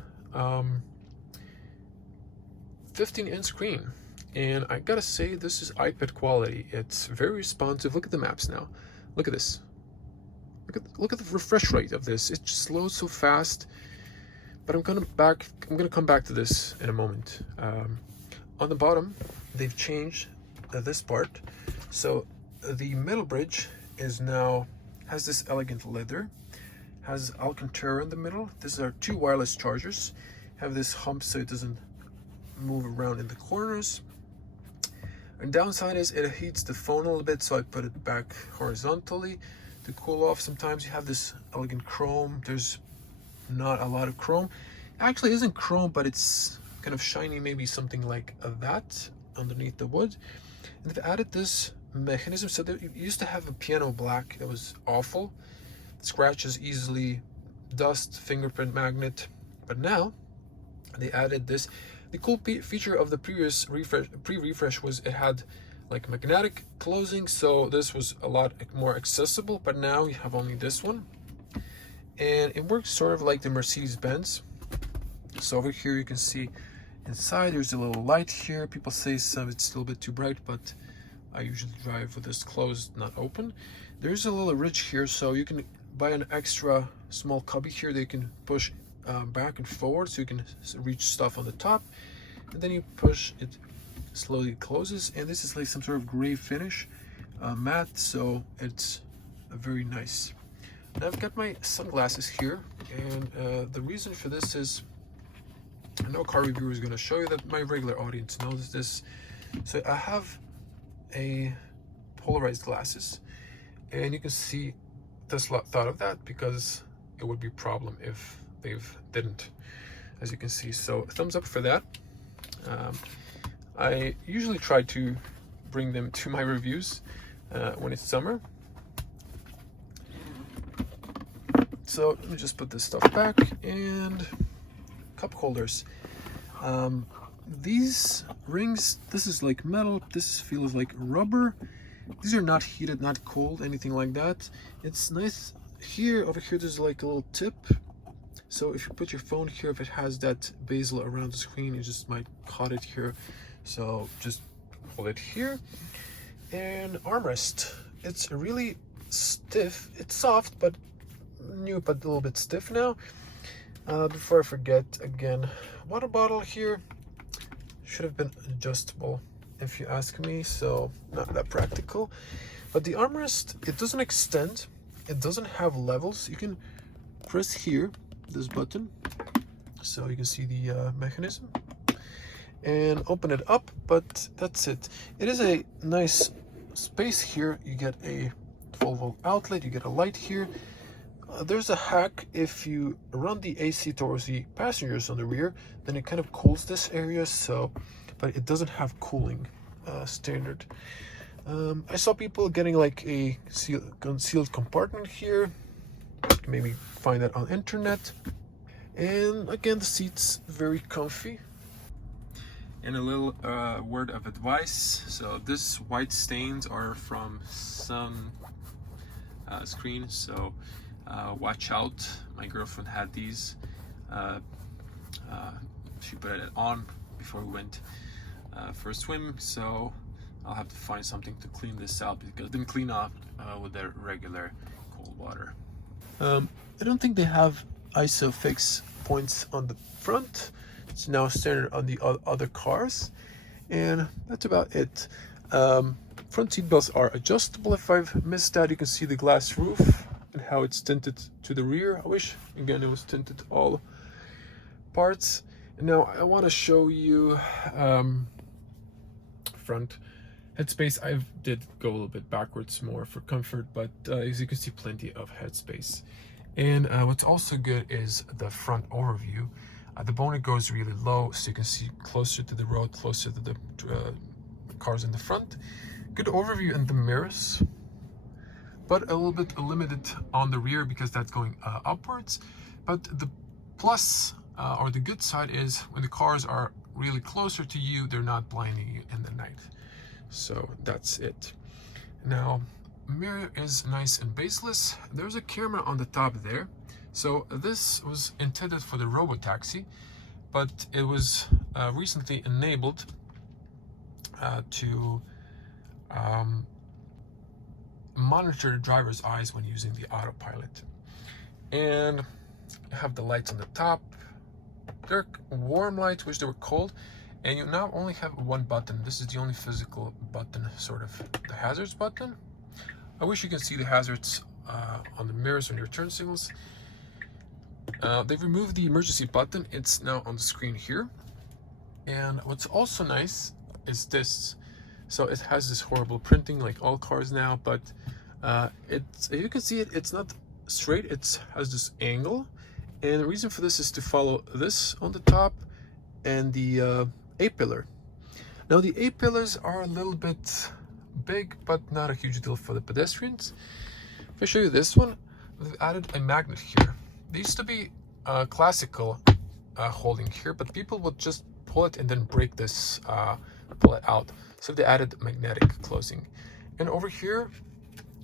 15-inch screen, and I gotta say, this is iPad quality. It's very responsive. Look at the maps now. Look at this. Look at the refresh rate of this. It just loads so fast. But I'm gonna come back to this in a moment. On the bottom, they've changed this part. So the middle bridge has this elegant leather, has Alcantara in the middle. These are 2 wireless chargers. Have this hump so it doesn't move around in the corners. And downside is it heats the phone a little bit, so I put it back horizontally to cool off. Sometimes you have this elegant chrome. There's not a lot of chrome. It actually isn't chrome, but it's kind of shiny, maybe something like that underneath the wood. And they've added this mechanism. So they used to have a piano black that was awful. Scratches easily, dust, fingerprint magnet. But now they added this. The cool feature of the previous pre-refresh was it had like magnetic closing, so this was a lot more accessible. But now you have only this one, and it works sort of like the Mercedes-Benz. So over here you can see inside there's a little light here. People say it's a little bit too bright, but I usually drive with this closed, not open. There's a little ridge here, so you can buy an extra small cubby here that you can push back and forward, so you can reach stuff on the top, and then you push it, slowly closes. And this is like some sort of gray finish, matte, so it's very nice. Now I've got my sunglasses here, and the reason for this is, I know car reviewer is going to show you that my regular audience knows this. So I have a polarized glasses, and you can see Tesla thought of that because it would be a problem if they didn't, as you can see. So thumbs up for that. I usually try to bring them to my reviews when it's summer. So let me just put this stuff back. And cup holders. These rings, this is like metal, this feels like rubber. These are not heated, not cold, anything like that. It's nice. Here, over here, there's like a little tip. So if you put your phone here, if it has that bezel around the screen, you just might cut it here. So just hold it here. And armrest. It's really stiff. It's soft, but new, but a little bit stiff now. Before I forget, again, water bottle here should have been adjustable, if you ask me, so not that practical. But the armrest, it doesn't extend, it doesn't have levels. You can press here, this button, so you can see the mechanism, and open it up, but that's it. It is a nice space here. You get a 12-volt outlet, you get a light here. There's a hack: if you run the AC towards the passengers on the rear, then it kind of cools this area, so, but it doesn't have cooling standard. I saw people getting like a concealed compartment here. Maybe find that on internet. And again, the seat's very comfy. And a little word of advice. So this white stains are from sun screen, so watch out. My girlfriend had these. She put it on before we went for a swim, so I'll have to find something to clean this out because it didn't clean up with their regular cold water. I don't think they have ISO fix points on the front. It's now standard on the other cars, and that's about it. Front seat belts are adjustable. If I've missed that, you can see the glass roof and how it's tinted to the rear. I wish, again, it was tinted all parts. And now I want to show you front headspace. I did go a little bit backwards more for comfort, but as you can see, plenty of headspace. And what's also good is the front overview. The bonnet goes really low, so you can see closer to the road, closer to the cars in the front. Good overview in the mirrors, but a little bit limited on the rear because that's going upwards. But the plus or the good side is when the cars are really closer to you, they're not blinding you in the night. So that's it. Now, mirror is nice and baseless. There's a camera on the top there. So this was intended for the robotaxi, but it was recently enabled to monitor the driver's eyes when using the autopilot. And you have the lights on the top. They're warm lights, which they were cold, and you now only have one button. This is the only physical button, sort of the hazards button. I wish you can see the hazards on the mirrors on your turn signals. They've removed the emergency button. It's now on the screen here. And what's also nice is this. So it has this horrible printing like all cars now, but you can see it's not straight, it has this angle. And the reason for this is to follow this on the top and the A-pillar. Now the A-pillars are a little bit big, but not a huge deal for the pedestrians. If I show you this one, we've added a magnet here. There used to be a classical holding here, but people would just pull it and then break this, pull it out. So they added magnetic closing. And over here,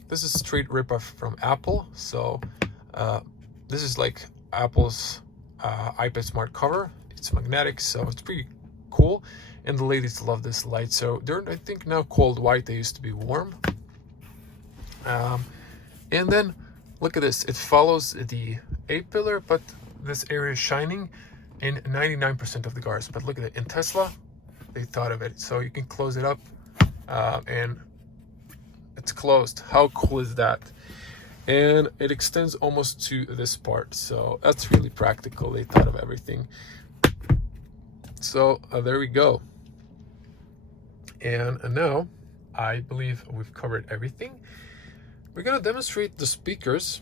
this is straight ripoff from Apple. So this is like Apple's iPad Smart cover. It's magnetic, so it's pretty cool. And the ladies love this light. So they're, I think, now cold white. They used to be warm. And then look at this. It follows the A-pillar, but this area is shining in 99% of the cars. But look at it. In Tesla, they thought of it. So you can close it up and it's closed. How cool is that? And it extends almost to this part. So that's really practical. They thought of everything. So there we go. And now I believe we've covered everything. We're going to demonstrate the speakers.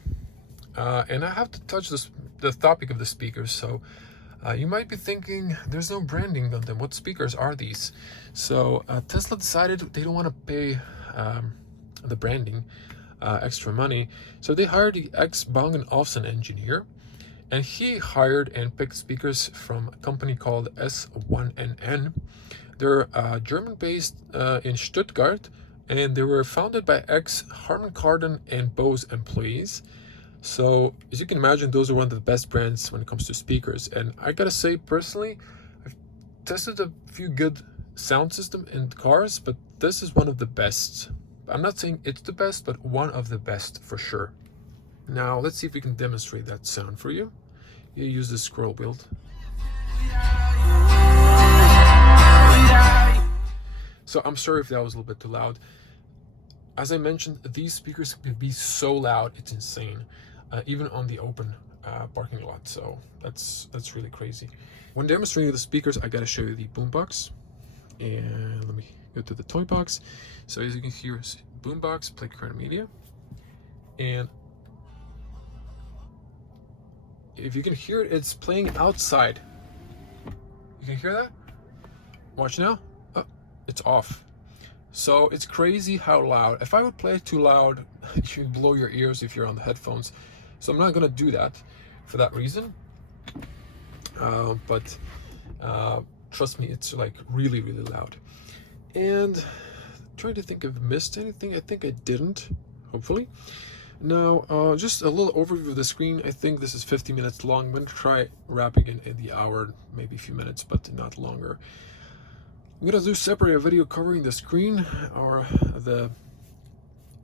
And I have to touch the topic of the speakers. So you might be thinking there's no branding on them. What speakers are these? So Tesla decided they don't want to pay the branding extra money. So they hired the ex-Bang & Olufsen engineer, and he hired and picked speakers from a company called S1NN. They're German-based in Stuttgart, and they were founded by ex-Harman Kardon and Bose employees. So as you can imagine, those are one of the best brands when it comes to speakers. And I gotta say, personally, I've tested a few good sound system in cars, but this is one of the best. I'm not saying it's the best, but one of the best for sure. Now let's see if we can demonstrate that sound for you. You use the scroll wheel. So I'm sorry if that was a little bit too loud. As I mentioned, these speakers can be so loud, it's insane, even on the open parking lot. So that's really crazy. When demonstrating the speakers, I gotta show you the boombox. And let me go to the toy box. So as you can hear, boombox, play current media. And if you can hear it, it's playing outside. You can hear that? Watch now. Oh, it's off. So it's crazy how loud. If I would play it too loud, it would blow your ears if you're on the headphones. So I'm not gonna do that for that reason. But trust me, it's like really, really loud. And trying to think if I missed anything. I think I didn't, hopefully. Now, just a little overview of the screen. I think this is 50 minutes long. I'm gonna try wrapping it in the hour, maybe a few minutes, but not longer. I'm gonna do separate a video covering the screen or the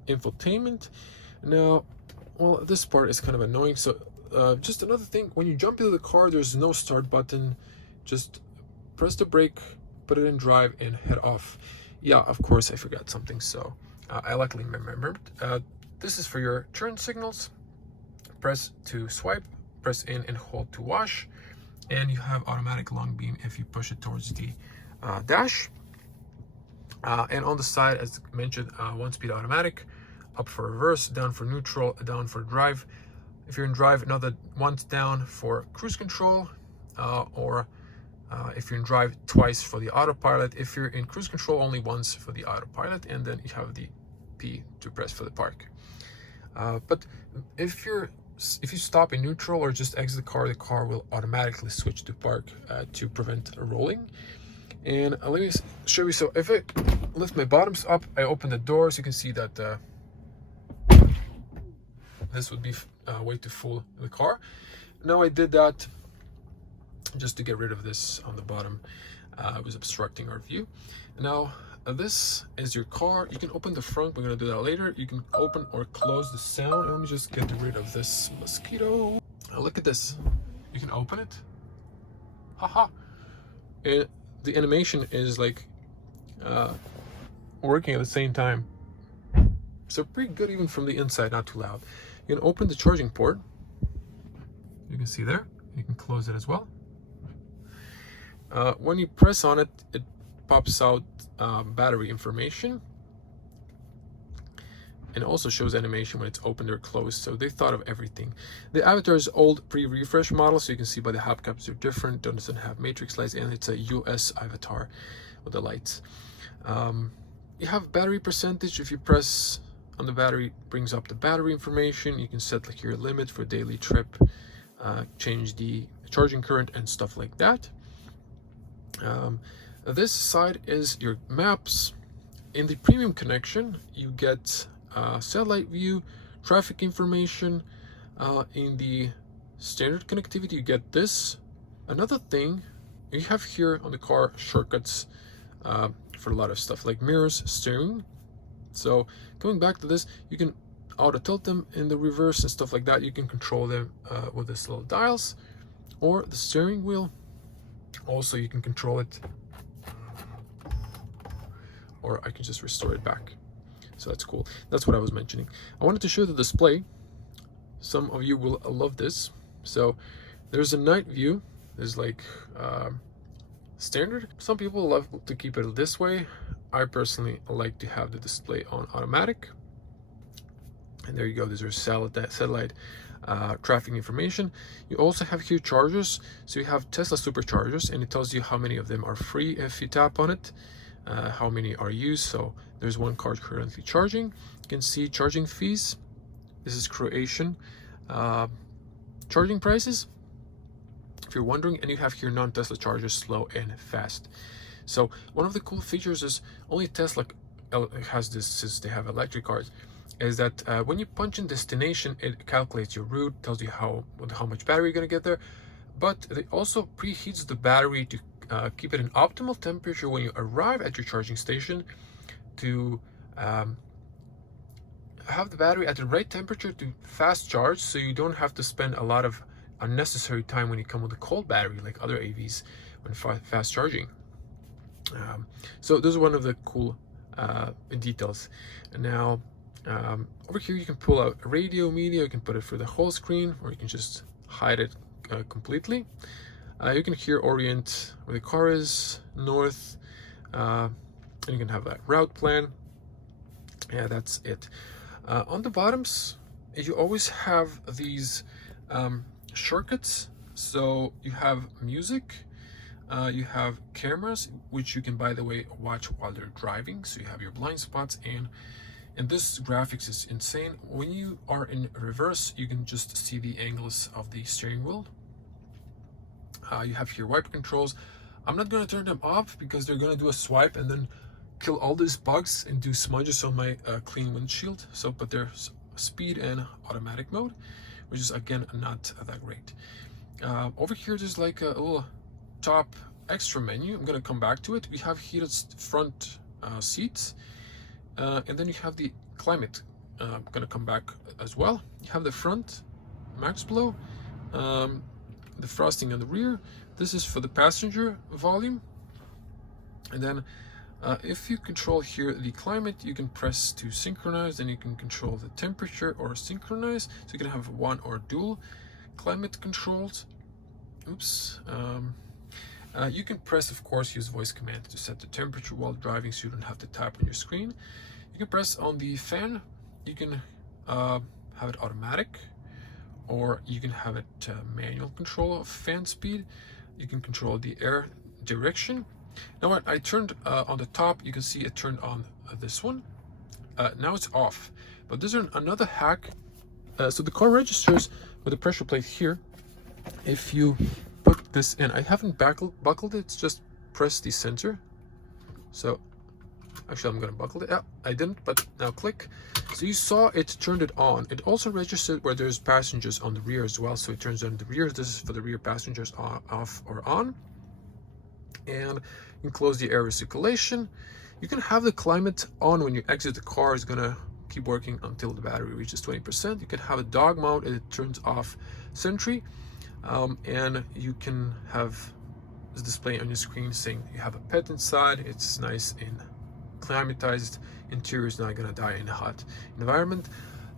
infotainment. Now, well, this part is kind of annoying. So just another thing, when you jump into the car, there's no start button. Just press the brake, put it in drive, and head off. Yeah, of course I forgot something, so I luckily remembered. This is for your turn signals. Press to swipe, press in and hold to wash, and you have automatic long beam if you push it towards the dash. And on the side, as mentioned, 1-speed automatic, up for reverse, down for neutral, down for drive. If you're in drive, another once down for cruise control, or if you're in drive, twice for the autopilot. If you're in cruise control, only once for the autopilot, and then you have the P to press for the park. But if you stop in neutral or just exit the car will automatically switch to park to prevent rolling. And let me show you. So if I lift my bottoms up, I open the doors, you can see that this would be way too full in the car. Now I did that just to get rid of this on the bottom. It was obstructing our view. Now this is your car. You can open the front, we're gonna do that later. You can open or close the sound. Let me just get rid of this mosquito. Look at this, you can open it. Haha. The animation is like working at the same time, so pretty good even from the inside, not too loud. You can open the charging port, you can see there. You can close it as well. When you press on it, it pops out battery information, and also shows animation when it's opened or closed. So they thought of everything. The avatar is old pre-refresh model, so you can see by the hubcaps they're different. Doesn't have matrix lights, and it's a US avatar with the lights. You have battery percentage. If you press on the battery, it brings up the battery information. You can set like your limit for daily trip, change the charging current and stuff like that. This side is your maps. In the premium connection, you get satellite view, traffic information. In the standard connectivity, you get this. Another thing, you have here on the car shortcuts for a lot of stuff like mirrors, steering. So going back to this, you can auto tilt them in the reverse and stuff like that. You can control them with this little dials, or the steering wheel. Also, you can control it, or I can just restore it back. So that's cool. That's what I was mentioning. I wanted to show the display. Some of you will love this. So there's a night view. There's like standard. Some people love to keep it this way. I personally like to have the display on automatic. And there you go. These are satellite traffic information. You also have here chargers. So you have Tesla Superchargers, and it tells you how many of them are free if you tap on it, how many are used. So there's one car currently charging. You can see charging fees. This is Croatian charging prices, if you're wondering. And you have here non-Tesla chargers, slow and fast. So one of the cool features is only Tesla has this, since they have electric cars, is that when you punch in destination, it calculates your route, tells you how much battery you're gonna get there, but it also preheats the battery to keep it in optimal temperature when you arrive at your charging station, to have the battery at the right temperature to fast charge, so you don't have to spend a lot of unnecessary time when you come with a cold battery like other AVs when fast charging. So this is one of the cool details. And now over here you can pull out radio media. You can put it for the whole screen, or you can just hide it completely. You can here orient where the car is, north, and you can have that route plan. Yeah, that's it. On the bottoms, you always have these shortcuts. So you have music, you have cameras, which you can, by the way, watch while they're driving. So you have your blind spots, and this graphics is insane. When you are in reverse, you can just see the angles of the steering wheel. You have here wiper controls. I'm not going to turn them off because they're going to do a swipe and then kill all these bugs and do smudges on my clean windshield. So, but there's speed and automatic mode, which is again not that great. Over here there's like a little top extra menu. I'm going to come back to it. We have heated front seats, and then you have the climate. I'm going to come back as well. You have the front max blow, the frosting on the rear. This is for the passenger volume. And then if you control here the climate, you can press to synchronize, and you can control the temperature or synchronize. So you can have one or dual climate controls. Oops. You can press, of course, use voice command to set the temperature while driving, so you don't have to tap on your screen. You can press on the fan. You can have it automatic, or you can have it manual control of fan speed. You can control the air direction. Now when I turned on the top, you can see it turned on this one. Now it's off. But there's another hack. So the car registers with the pressure plate here. If you put this in, I haven't buckled it, it's just press the center. So actually I'm gonna buckle it. Yeah, I didn't, but now click. So you saw it turned it on. It also registered where there's passengers on the rear as well. So it turns on the rear. This is for the rear passengers, off or on. And you can close the air recirculation. You can have the climate on when you exit the car. It's gonna keep working until the battery reaches 20%. You can have a dog mode and it turns off Sentry. And you can have this display on your screen saying you have a pet inside. It's nice and climatized. Interior is not gonna die in a hot environment.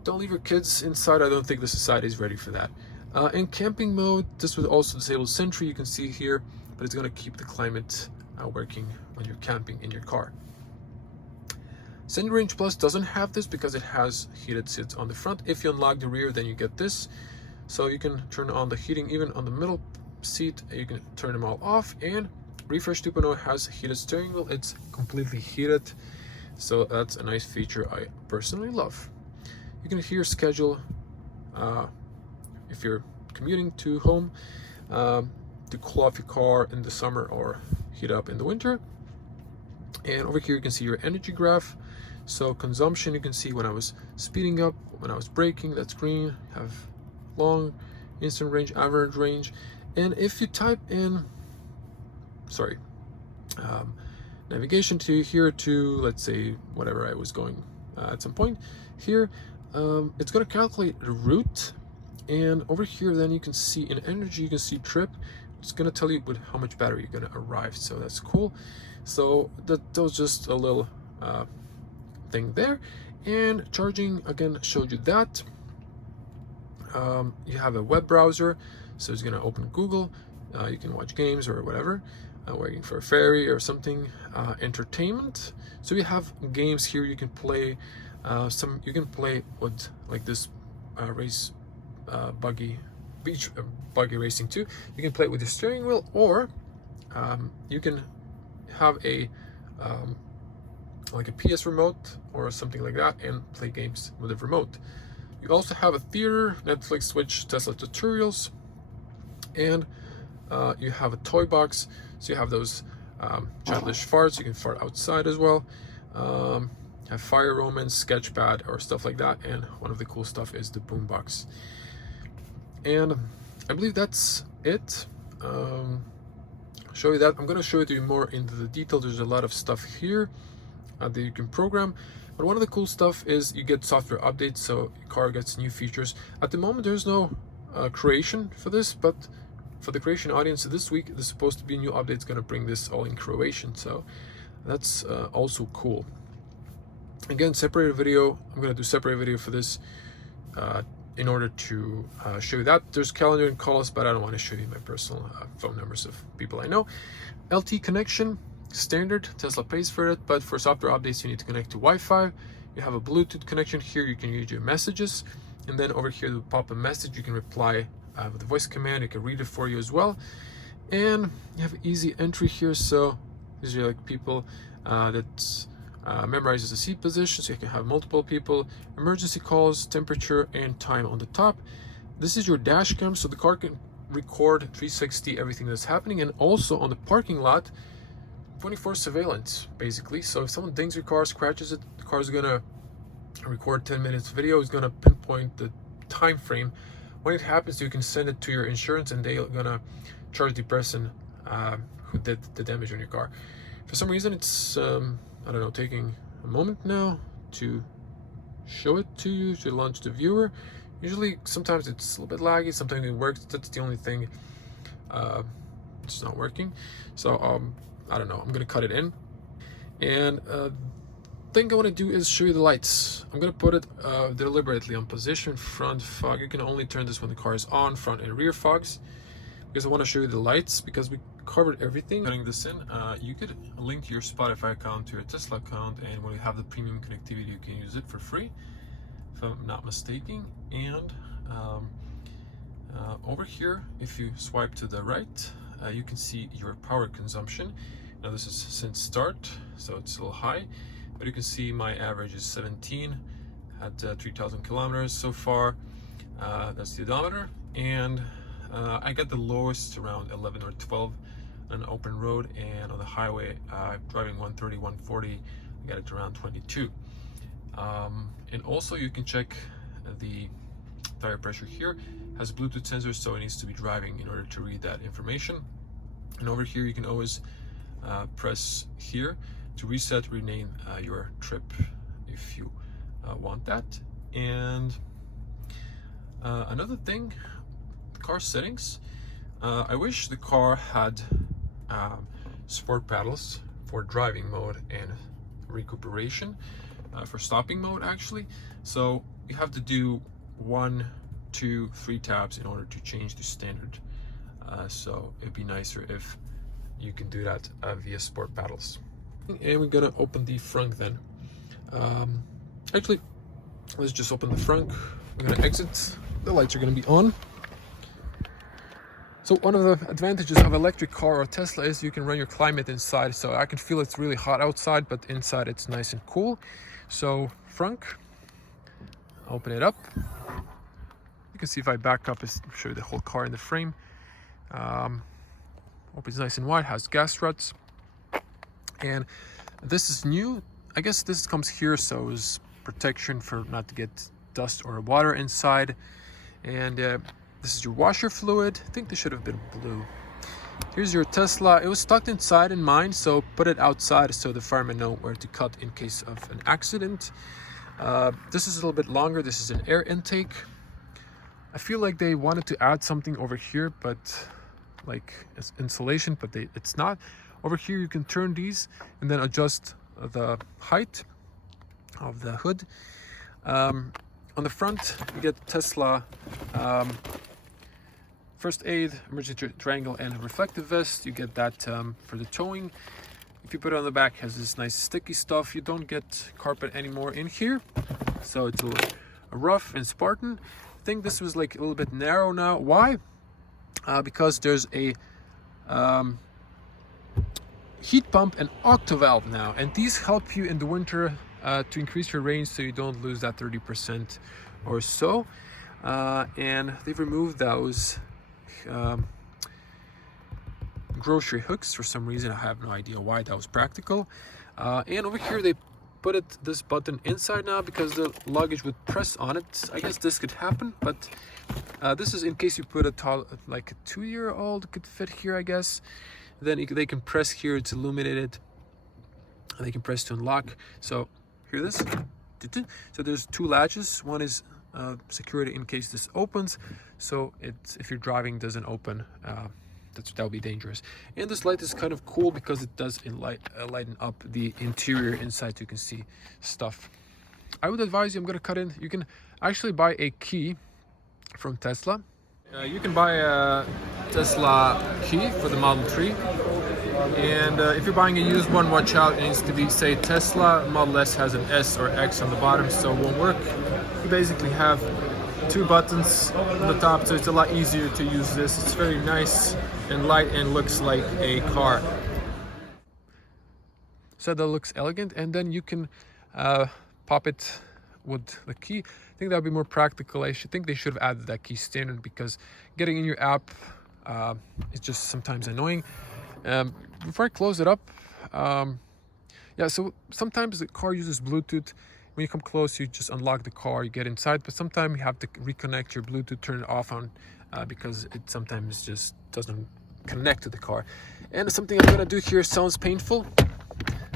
Don't leave your kids inside. I don't think the society is ready for that. In camping mode, this would also disable Sentry, you can see here, but it's gonna keep the climate working when you're camping in your car. Send Range Plus doesn't have this because it has heated seats on the front. If you unlock the rear, then you get this. So you can turn on the heating even on the middle seat. You can turn them all off. And Refresh 2.0 has heated steering wheel. It's completely heated. So that's a nice feature I personally love. You can here schedule, if you're commuting to home, to cool off your car in the summer or heat up in the winter. And over here you can see your energy graph. So consumption, you can see when I was speeding up, when I was braking, that's green. Have long, instant range, average range. And if you type in, navigation to here to, let's say, whatever I was going at some point here, it's going to calculate the route. And over here, then you can see in energy, you can see trip. It's going to tell you with how much battery you're going to arrive. So that's cool. So that was just a little thing there. And charging, again, showed you that. You have a web browser, so it's going to open Google. You can watch games or whatever, waiting for a ferry or something. Entertainment, so you have games here. You can play you can play with like this race beach buggy racing too. You can play it with your steering wheel, or you can have a like a PS remote or something like that and play games with the remote. You also have a theater, Netflix, Switch, Tesla tutorials, and you have a toy box. So you have those childish farts. You can fart outside as well. Have Fire Romance, Sketchpad, or stuff like that. And one of the cool stuff is the boombox. And I believe that's it. Show you that. I'm going to show you more into the detail. There's a lot of stuff here that you can program. But one of the cool stuff is you get software updates, so your car gets new features. At the moment, there's no creation for this, but for the Croatian audience this week, there's supposed to be new updates going to bring this all in Croatian, so that's also cool. Again, separated video. I'm going to do separate video for this in order to show you that. There's calendar and calls, but I don't want to show you my personal phone numbers of people I know. LT connection. Standard, Tesla pays for it, but for software updates you need to connect to Wi-Fi. You have a Bluetooth connection here. You can use your messages, and then over here to pop a message, you can reply with the voice command. You can read it for you as well. And you have easy entry here, so these are like people that memorizes the seat position, so you can have multiple people. Emergency calls, temperature, and time on the top. This is your dash cam, so the car can record 360 everything that's happening, and also on the parking lot 24 surveillance basically. So if someone dings your car, scratches it, the car is gonna record 10 minutes video. Is gonna pinpoint the time frame when it happens. You can send it to your insurance and they're gonna charge the person who did the damage on your car. For some reason it's I don't know, taking a moment now to show it to you, to launch the viewer. Usually sometimes it's a little bit laggy, sometimes it works. That's the only thing it's not working. So I don't know, I'm gonna cut it in. And thing I want to do is show you the lights. I'm gonna put it deliberately on position. Front fog, you can only turn this when the car is on, front and rear fogs, because I want to show you the lights, because we covered everything. Putting this in, you could link your Spotify account to your Tesla account, and when you have the premium connectivity you can use it for free, if I'm not mistaken. And over here, if you swipe to the right, you can see your power consumption. Now this is since start, so it's a little high, but you can see my average is 17 at 3,000 kilometers so far. That's the odometer, and I got the lowest around 11 or 12 on an open road, and on the highway driving 130, 140, I got it around 22. And also you can check the tire pressure here. Has a Bluetooth sensor, so it needs to be driving in order to read that information. And over here you can always press here to reset, rename your trip if you want that. And another thing, car settings. I wish the car had sport pedals for driving mode and recuperation, for stopping mode actually. So you have to do 1, 2, 3 taps in order to change to standard. So it'd be nicer if you can do that via sport pedals. And we're gonna open the Frunk then. Actually, let's just open the Frunk. We're gonna exit. The lights are gonna be on. So one of the advantages of electric car or Tesla is you can run your climate inside. So I can feel it's really hot outside, but inside it's nice and cool. So Frunk, open it up. You can see if I back up, it's show you the whole car in the frame. Opens nice and wide, has gas struts. And this is new. I guess this comes here, so it's protection for not to get dust or water inside. And this is your washer fluid. I think this should have been blue. Here's your Tesla. It was tucked inside in mine, so put it outside so the firemen know where to cut in case of an accident. This is a little bit longer. This is an air intake. I feel like they wanted to add something over here, but like it's insulation, but it's not. Over here you can turn these and then adjust the height of the hood. On the front you get Tesla first aid, emergency triangle, and a reflective vest. You get that for the towing. If you put it on the back, it has this nice sticky stuff. You don't get carpet anymore in here, so it's a rough and Spartan. I think this was like a little bit narrow now. Why? Because there's a heat pump and octo valve now, and these help you in the winter to increase your range so you don't lose that 30% or so. And they've removed those grocery hooks for some reason. I have no idea why. That was practical. And over here they put this button inside now because the luggage would press on it. I guess this could happen, but this is in case you put like a 2-year-old could fit here, I guess. Then they can press here, it's illuminated. They can press to unlock. So hear this. So there's 2 latches. One is security in case this opens. So if you're driving, doesn't open. That would be dangerous. And this light is kind of cool because it does lighten up the interior inside so you can see stuff. I would advise you, I'm going to cut in. You can actually buy a key from Tesla. You can buy a Tesla key for the Model 3. And if you're buying a used one, watch out. It needs to be, say, Tesla. Model S has an S or X on the bottom, so it won't work. You basically have 2 buttons on the top, so it's a lot easier to use this. It's very nice and light and looks like a car. So that looks elegant, and then you can pop it with the key. I think that would be more practical. I think they should have added that key standard because getting in your app is just sometimes annoying. Before I close it up, yeah, so sometimes the car uses Bluetooth. When you come close, you just unlock the car, you get inside, but sometimes you have to reconnect your Bluetooth, turn it off on because it sometimes just doesn't connect to the car. And something I'm gonna do here sounds painful,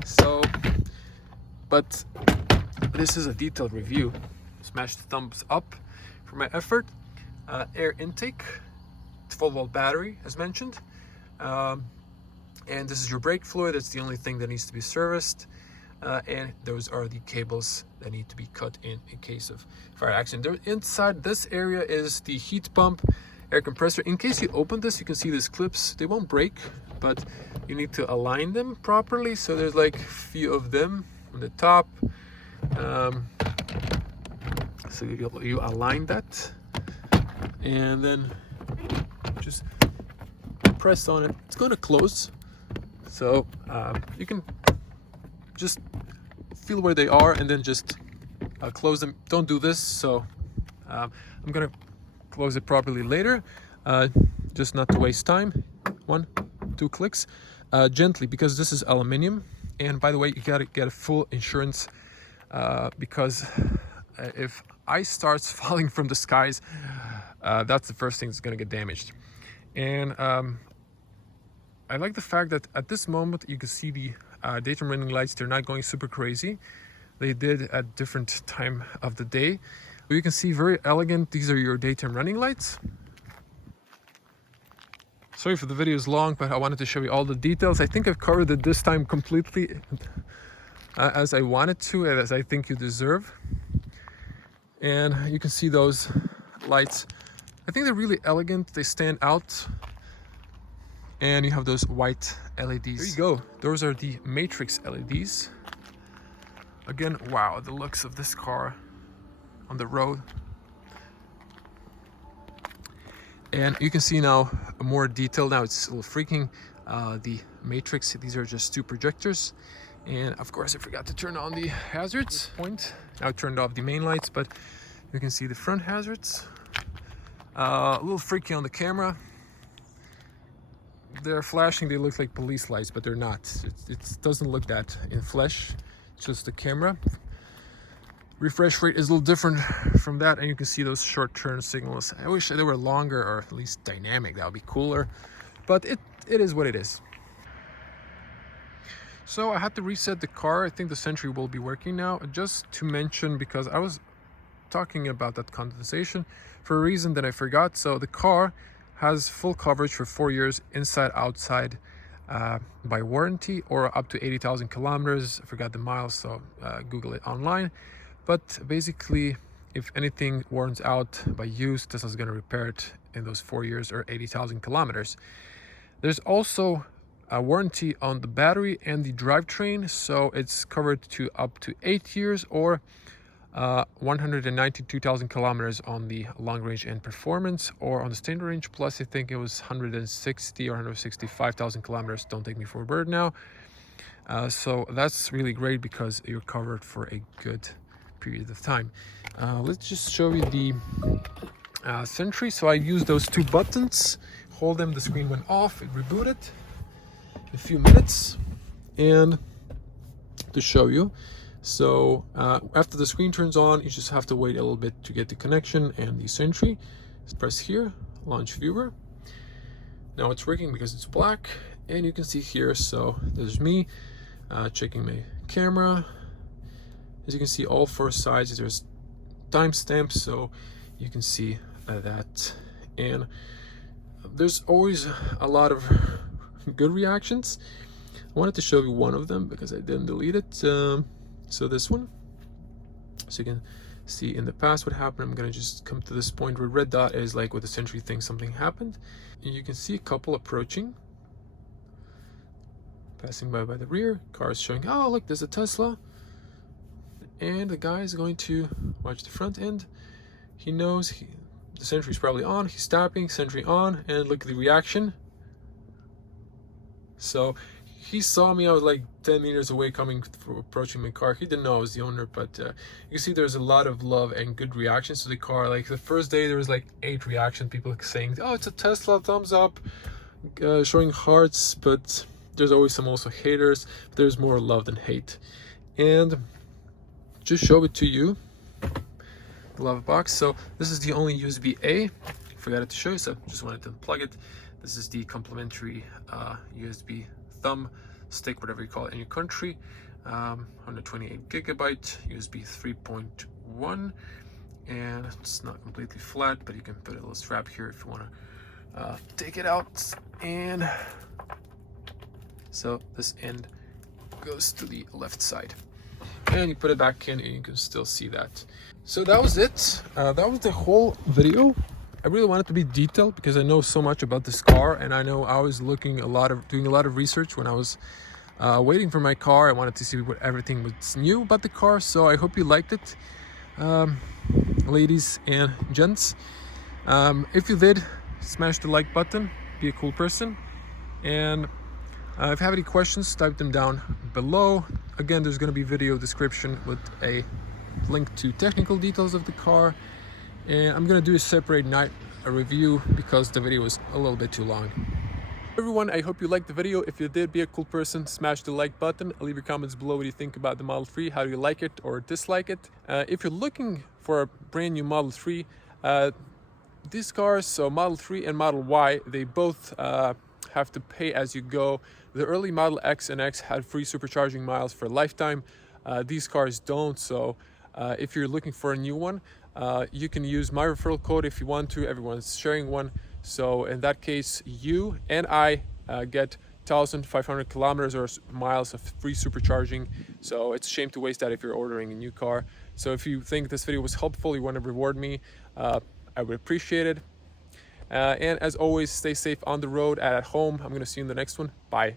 so, but this is a detailed review. Smash the thumbs up for my effort. Air intake, 12-volt battery as mentioned. And this is your brake fluid. That's the only thing that needs to be serviced. And those are the cables that need to be cut in case of fire accident. Inside this area is the heat pump, air compressor. In case you open this, you can see these clips. They won't break, but you need to align them properly. So there's like a few of them on the top. So you align that, and then just press on it. It's going to close. So you can just feel where they are and then just close them. Don't do this, so I'm gonna close it properly later, just not to waste time. 1, 2 clicks, gently, because this is aluminum. And by the way, you gotta get a full insurance, because if ice starts falling from the skies, that's the first thing that's gonna get damaged. And I like the fact that at this moment you can see the daytime running lights. They're not going super crazy. They did at different time of the day. You can see very elegant. These are your daytime running lights. Sorry for the video is long, but I wanted to show you all the details. I think I've covered it this time completely, as I wanted to and as I think you deserve. And you can see those lights. I think they're really elegant. They stand out. And you have those white LEDs. There you go. Those are the matrix LEDs. Again, wow, the looks of this car on the road. And you can see now more detail. Now it's a little freaking. The matrix, these are just 2 projectors. And of course, I forgot to turn on the hazards. Now I turned off the main lights, but you can see the front hazards. A little freaky on the camera. They're flashing, they look like police lights, but they're not. It doesn't look that in flesh, it's just the camera. Refresh rate is a little different from that, and you can see those short turn signals. I wish they were longer or at least dynamic, that would be cooler, but it is what it is. So I had to reset the car. I think the Sentry will be working now. Just to mention, because I was talking about that condensation for a reason that I forgot. So the car has full coverage for 4 years, inside, outside, by warranty, or up to 80,000 kilometers. I forgot the miles, so Google it online. But basically, if anything warrants out by use, Tesla's gonna repair it in those 4 years or 80,000 kilometers. There's also a warranty on the battery and the drivetrain, so it's covered to up to 8 years or 192,000 kilometers on the long range and performance, or on the standard range plus I think it was 160 or 165,000 kilometers. Don't take me for a word now. So that's really great because you're covered for a good period of time. Let's just show you the Sentry. So I used those 2 buttons, hold them, the screen went off, it rebooted in a few minutes. And to show you, so after the screen turns on, you just have to wait a little bit to get the connection and the Sentry. Just press here, launch viewer. Now it's working because it's black, and you can see here, so there's me checking my camera. As you can see, all 4 sides, there's timestamps, so you can see that. And there's always a lot of good reactions. I wanted to show you one of them because I didn't delete it. So this one, so you can see in the past what happened. I'm gonna just come to this point where red dot is like with the Sentry thing, something happened. And you can see a couple approaching, passing by the rear, cars showing, oh look, there's a Tesla. And the guy is going to watch the front end. He knows the Sentry is probably on, he's stopping, Sentry on, and look at the reaction. So he saw me, I was like 10 meters away approaching my car. He didn't know I was the owner, but you can see there's a lot of love and good reactions to the car. Like the first day there was like 8 reactions, people saying, oh, it's a Tesla, thumbs up, showing hearts, but there's always some also haters. There's more love than hate. And just show it to you, the love box. So this is the only USB-A, forgot to show you, so just wanted to plug it. This is the complimentary USB thumb stick, whatever you call it in your country. 128 gigabyte, USB 3.1, and it's not completely flat, but you can put a little strap here if you want to take it out. And so this end goes to the left side, and you put it back in and you can still see that. So that was it. That was the whole video. I really wanted to be detailed because I know so much about this car, and I know I was doing a lot of research when I was waiting for my car. I wanted to see what everything was new about the car, so I hope you liked it, ladies and gents. If you did, smash the like button, be a cool person, and if you have any questions, type them down below. Again, there's going to be video description with a link to technical details of the car, and I'm gonna do a separate night review because the video was a little bit too long. Everyone, I hope you liked the video. If you did, be a cool person, smash the like button, leave your comments below what you think about the Model 3, how do you like it or dislike it. If you're looking for a brand new Model 3, these cars, so Model 3 and Model Y, they both have to pay as you go. The early Model X and X had free supercharging miles for a lifetime. These cars don't, so if you're looking for a new one, you can use my referral code if you want to. Everyone's sharing one. So in that case, you and I get 1,500 kilometers or miles of free supercharging. So it's a shame to waste that if you're ordering a new car. So if you think this video was helpful, you want to reward me, I would appreciate it. And as always, stay safe on the road and at home. I'm going to see you in the next one. Bye.